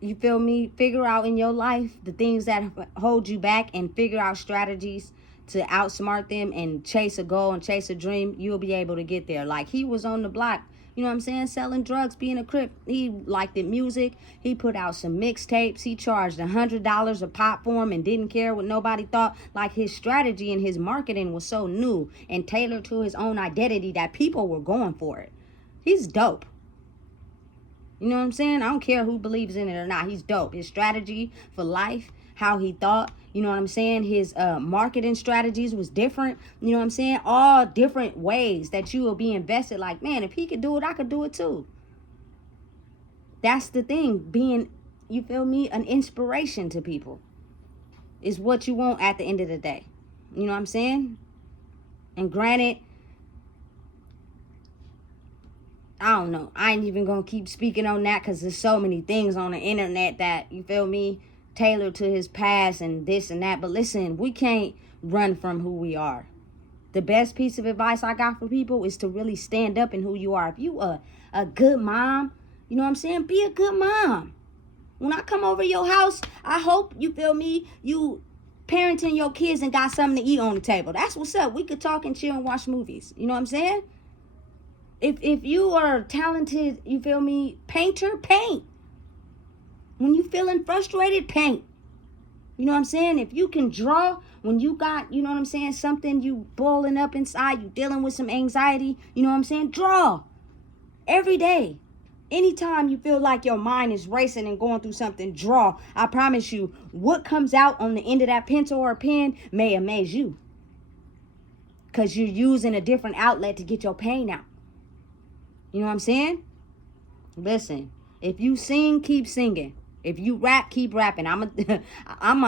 you feel me, figure out in your life the things that hold you back and figure out strategies to outsmart them and chase a goal and chase a dream, you'll be able to get there. Like, he was on the block, you know what I'm saying, selling drugs, being a crip. He liked the music. He put out some mixtapes. He charged $100 a pop for him and didn't care what nobody thought. Like, his strategy and his marketing was so new and tailored to his own identity that people were going for it. He's dope. You know what I'm saying? I don't care who believes in it or not. He's dope. His strategy for life, how he thought, you know what I'm saying? His marketing strategies was different. You know what I'm saying? All different ways that you will be invested. Like, man, if he could do it, I could do it too. That's the thing. Being, you feel me, an inspiration to people is what you want at the end of the day. You know what I'm saying? And granted, I don't know. I ain't even going to keep speaking on that because there's so many things on the internet that, you feel me, tailored to his past and this and that. But listen, we can't run from who we are. The best piece of advice I got for people is to really stand up in who you are. If you are a good mom, you know what I'm saying, be a good mom. When I come over your house, I hope, you feel me, you parenting your kids and got something to eat on the table. That's what's up. We could talk and chill and watch movies. You know what I'm saying? If you are a talented, you feel me, painter, paint. When you feeling frustrated, paint. You know what I'm saying? If you can draw, when you got, you know what I'm saying, something you boiling up inside, you dealing with some anxiety, you know what I'm saying, draw. Every day. Anytime you feel like your mind is racing and going through something, draw. I promise you, what comes out on the end of that pencil or pen may amaze you. Because you're using a different outlet to get your pain out. You know what I'm saying? Listen, if you sing, keep singing. If you rap, keep rapping. I'm an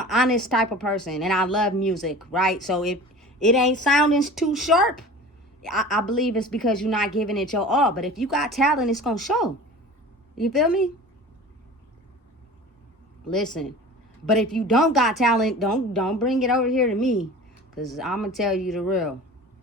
honest type of person, and I love music, right? So if it ain't sounding too sharp, I believe it's because you're not giving it your all. But if you got talent, it's gonna show. You feel me? Listen, but if you don't got talent, don't bring it over here to me, cause I'm gonna tell you the real.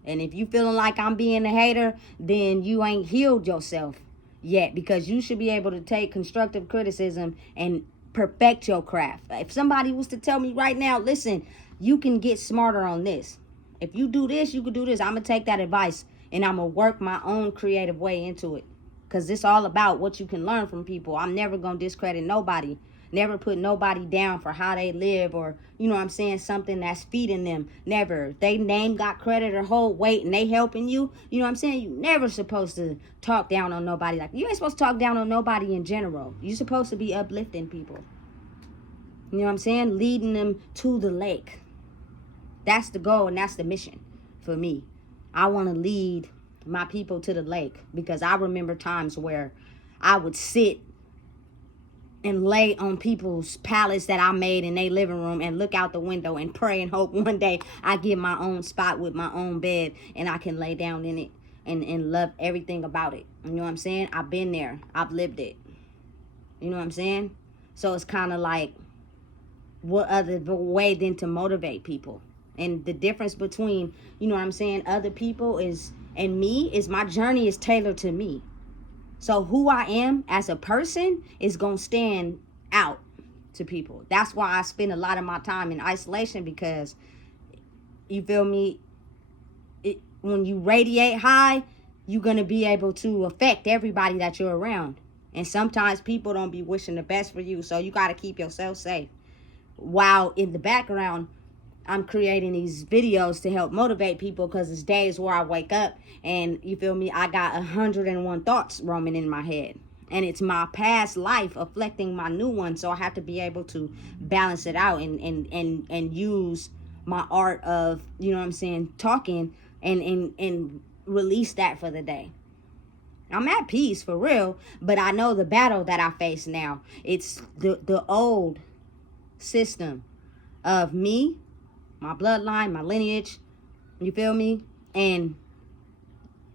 And if you feeling like I'm being a hater, then you ain't healed yourself yet, because you should be able to take constructive criticism and perfect your craft. If somebody was to tell me right now, listen, you can get smarter on this. If you do this, you can do this. I'm going to take that advice and I'm going to work my own creative way into it. Because it's all about what you can learn from people. I'm never going to discredit nobody. Never put nobody down for how they live or, you know what I'm saying, something that's feeding them. Never. They name got credit or hold weight and they helping you. You know what I'm saying? You never supposed to talk down on nobody. Like, you ain't supposed to talk down on nobody in general. You're supposed to be uplifting people. You know what I'm saying? Leading them to the lake. That's the goal and that's the mission for me. I want to lead my people to the lake, because I remember times where I would sit and lay on people's pallets that I made in their living room and look out the window and pray and hope one day I get my own spot with my own bed and I can lay down in it and love everything about it. You know what I'm saying? I've been there. I've lived it. You know what I'm saying? So it's kind of like, what other way than to motivate people? And the difference between, you know what I'm saying, other people is and me is my journey is tailored to me. So who I am as a person is going to stand out to people. That's why I spend a lot of my time in isolation, because, you feel me, when you radiate high, you're going to be able to affect everybody that you're around. And sometimes people don't be wishing the best for you, so you got to keep yourself safe. While in the background, I'm creating these videos to help motivate people, because it's days where I wake up and, you feel me, I got 101 thoughts roaming in my head. And it's my past life affecting my new one. So I have to be able to balance it out and use my art of, you know what I'm saying, talking and release that for the day. I'm at peace for real, but I know the battle that I face now. It's the old system of me, my bloodline, my lineage, you feel me? And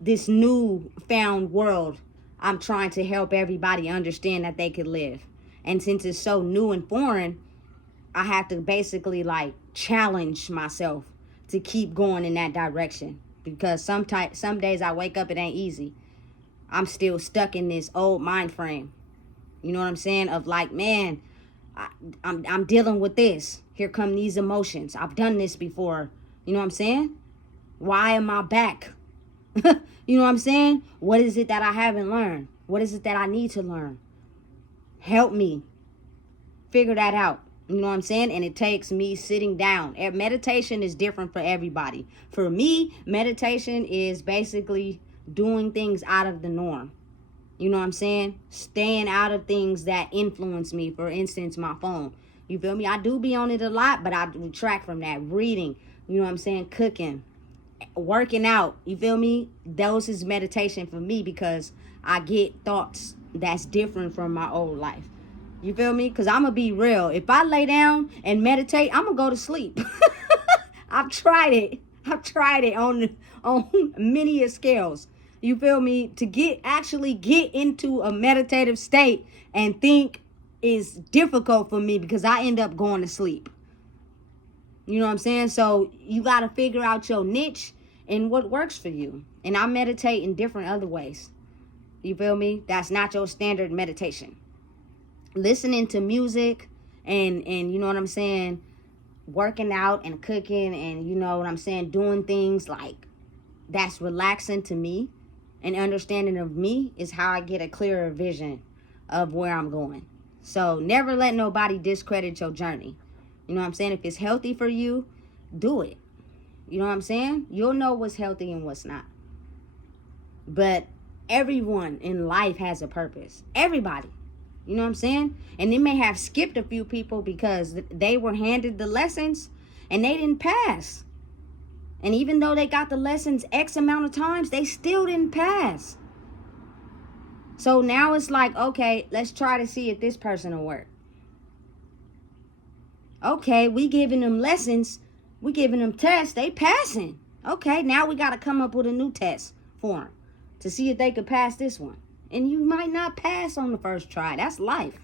this new found world, I'm trying to help everybody understand that they could live. And since it's so new and foreign, I have to basically like challenge myself to keep going in that direction. Because some days I wake up, it ain't easy. I'm still stuck in this old mind frame. You know what I'm saying? Of like, man, I'm dealing with this. Here come these emotions. I've done this before. You know what I'm saying? Why am I back? You know what I'm saying? What is it that I haven't learned? What is it that I need to learn? Help me figure that out. You know what I'm saying? And it takes me sitting down. Meditation is different for everybody. For me, meditation is basically doing things out of the norm. You know what I'm saying? Staying out of things that influence me. For instance, my phone. You feel me? I do be on it a lot, but I retract from that. Reading, you know what I'm saying? Cooking, working out. You feel me? Those is meditation for me because I get thoughts that's different from my old life. You feel me? Because I'm going to be real. If I lay down and meditate, I'm going to go to sleep. I've tried it on many scales. You feel me? To actually get into a meditative state and think is difficult for me because I end up going to sleep. You know what I'm saying? So you got to figure out your niche and what works for you. And I meditate in different other ways. You feel me? That's not your standard meditation. Listening to music and you know what I'm saying, working out and cooking and you know what I'm saying, doing things like that's relaxing to me and understanding of me is how I get a clearer vision of where I'm going. So never let nobody discredit your journey. You know what I'm saying? If it's healthy for you, do it. You know what I'm saying? You'll know what's healthy and what's not. But everyone in life has a purpose. Everybody. You know what I'm saying? And they may have skipped a few people because they were handed the lessons and they didn't pass. And even though they got the lessons X amount of times, they still didn't pass. So now it's like, okay, let's try to see if this person will work. Okay, we giving them lessons. We giving them tests. They passing. Okay, now we got to come up with a new test for them to see if they could pass this one. And you might not pass on the first try. That's life.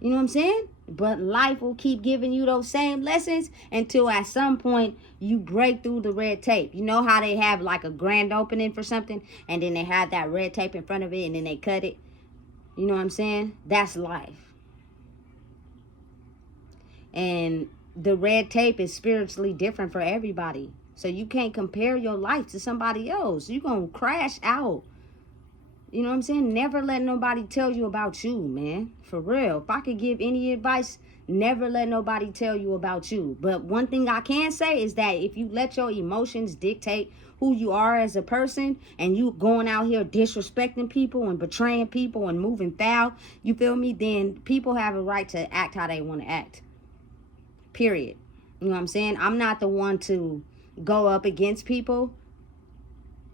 You know what I'm saying? But life will keep giving you those same lessons until at some point you break through the red tape. You know how they have like a grand opening for something and then they have that red tape in front of it and then they cut it? You know what I'm saying? That's life. And the red tape is spiritually different for everybody. So you can't compare your life to somebody else. You're going to crash out. You know what I'm saying? Never let nobody tell you about you, man. For real. If I could give any advice, never let nobody tell you about you. But one thing I can say is that if you let your emotions dictate who you are as a person and you going out here disrespecting people and betraying people and moving foul, you feel me? Then people have a right to act how they want to act. Period. You know what I'm saying? I'm not the one to go up against people.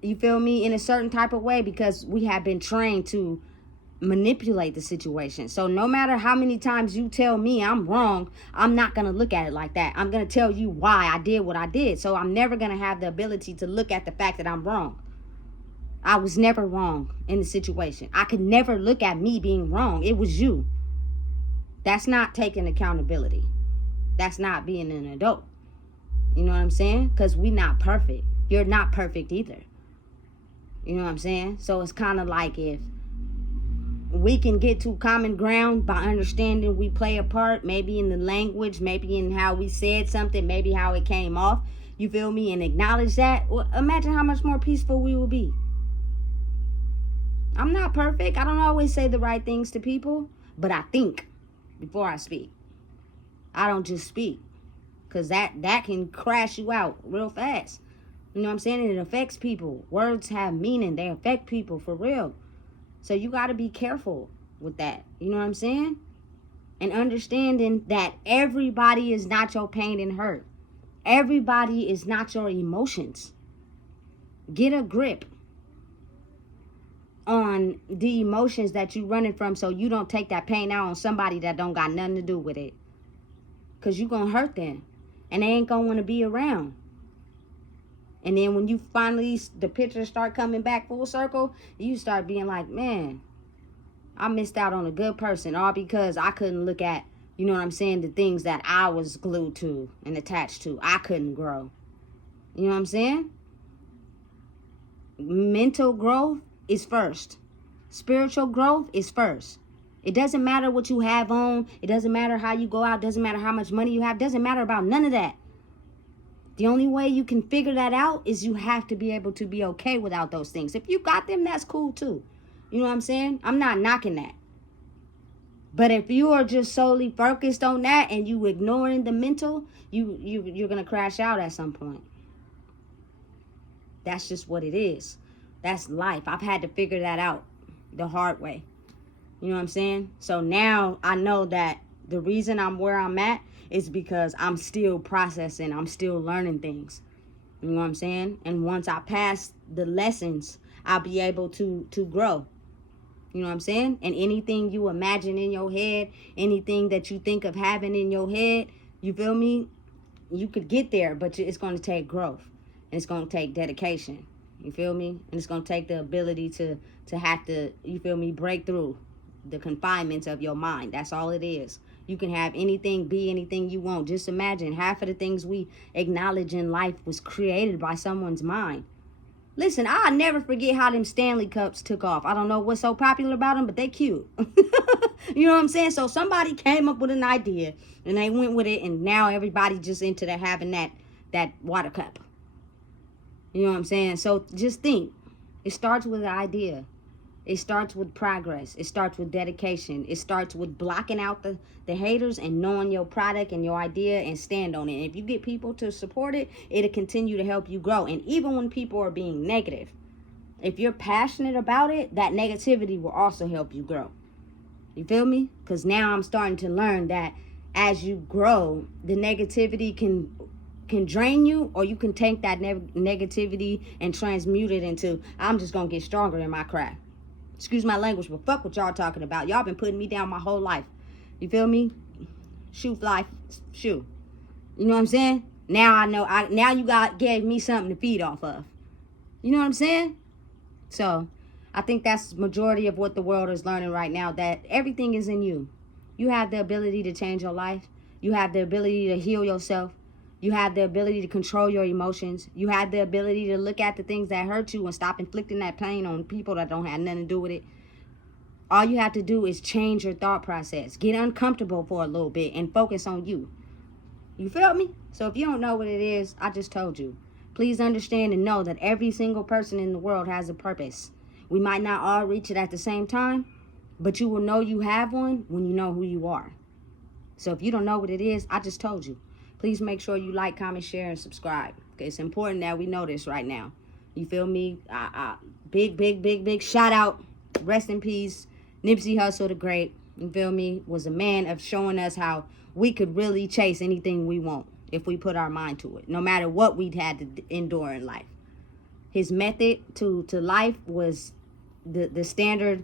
You feel me? In a certain type of way because we have been trained to manipulate the situation. So no matter how many times you tell me I'm wrong, I'm not going to look at it like that. I'm going to tell you why I did what I did. So I'm never going to have the ability to look at the fact that I'm wrong. I was never wrong in the situation. I could never look at me being wrong. It was you. That's not taking accountability. That's not being an adult. You know what I'm saying? Because we're not perfect. You're not perfect either. You know what I'm saying? So it's kind of like if we can get to common ground by understanding we play a part, maybe in the language, maybe in how we said something, maybe how it came off, you feel me, and acknowledge that, well, imagine how much more peaceful we will be. I'm not perfect. I don't always say the right things to people, but I think before I speak. I don't just speak, because that can crash you out real fast. You know what I'm saying? And it affects people. Words have meaning. They affect people for real. So you got to be careful with that. You know what I'm saying? And understanding that everybody is not your pain and hurt. Everybody is not your emotions. Get a grip on the emotions that you running from, so you don't take that pain out on somebody that don't got nothing to do with it. Because you going to hurt them. And they ain't going to want to be around. And then when you finally, the pictures start coming back full circle, you start being like, man, I missed out on a good person, all because I couldn't look at, you know what I'm saying, the things that I was glued to and attached to. I couldn't grow. You know what I'm saying? Mental growth is first. Spiritual growth is first. It doesn't matter what you have on. It doesn't matter how you go out. It doesn't matter how much money you have. It doesn't matter about none of that. The only way you can figure that out is you have to be able to be okay without those things. If you got them, that's cool too. You know what I'm saying? I'm not knocking that. But if you are just solely focused on that and you ignoring the mental, you're going to crash out at some point. That's just what it is. That's life. I've had to figure that out the hard way. You know what I'm saying? So now I know that the reason I'm where I'm at is because I'm still processing. I'm still learning things. You know what I'm saying? And once I pass the lessons, I'll be able to grow. You know what I'm saying? And anything you imagine in your head, anything that you think of having in your head, you feel me? You could get there, but it's going to take growth. And it's going to take dedication. You feel me? And it's going to take the ability to have to, you feel me, break through the confinements of your mind. That's all it is. You can have anything, be anything you want. Just imagine half of the things we acknowledge in life was created by someone's mind. Listen, I'll never forget how them Stanley Cups took off. I don't know what's so popular about them, but they cute. You know what I'm saying? So somebody came up with an idea and they went with it, and now everybody just into the having that water cup. You know what I'm saying? So just think. It starts with an idea. It starts with progress. It starts with dedication. It starts with blocking out the haters and knowing your product and your idea and stand on it. And if you get people to support it, it'll continue to help you grow. And even when people are being negative, if you're passionate about it, that negativity will also help you grow. You feel me? Because now I'm starting to learn that as you grow, the negativity can drain you, or you can take that negativity and transmute it into, I'm just going to get stronger in my craft. Excuse my language, but fuck what y'all talking about. Y'all been putting me down my whole life. You feel me? Shoe fly, shoe. You know what I'm saying? Now I know. Now you gave me something to feed off of. You know what I'm saying? So I think that's the majority of what the world is learning right now, that everything is in you. You have the ability to change your life. You have the ability to heal yourself. You have the ability to control your emotions. You have the ability to look at the things that hurt you and stop inflicting that pain on people that don't have nothing to do with it. All you have to do is change your thought process. Get uncomfortable for a little bit and focus on you. You feel me? So if you don't know what it is, I just told you. Please understand and know that every single person in the world has a purpose. We might not all reach it at the same time, but you will know you have one when you know who you are. So if you don't know what it is, I just told you. Please make sure you like, comment, share, and subscribe. It's important that we know this right now. You feel me? Big shout out. Rest in peace. Nipsey Hussle the Great, you feel me, was a man of showing us how we could really chase anything we want if we put our mind to it, no matter what we'd had to endure in life. His method to life was the standard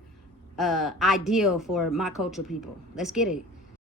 ideal for my culture people. Let's get it.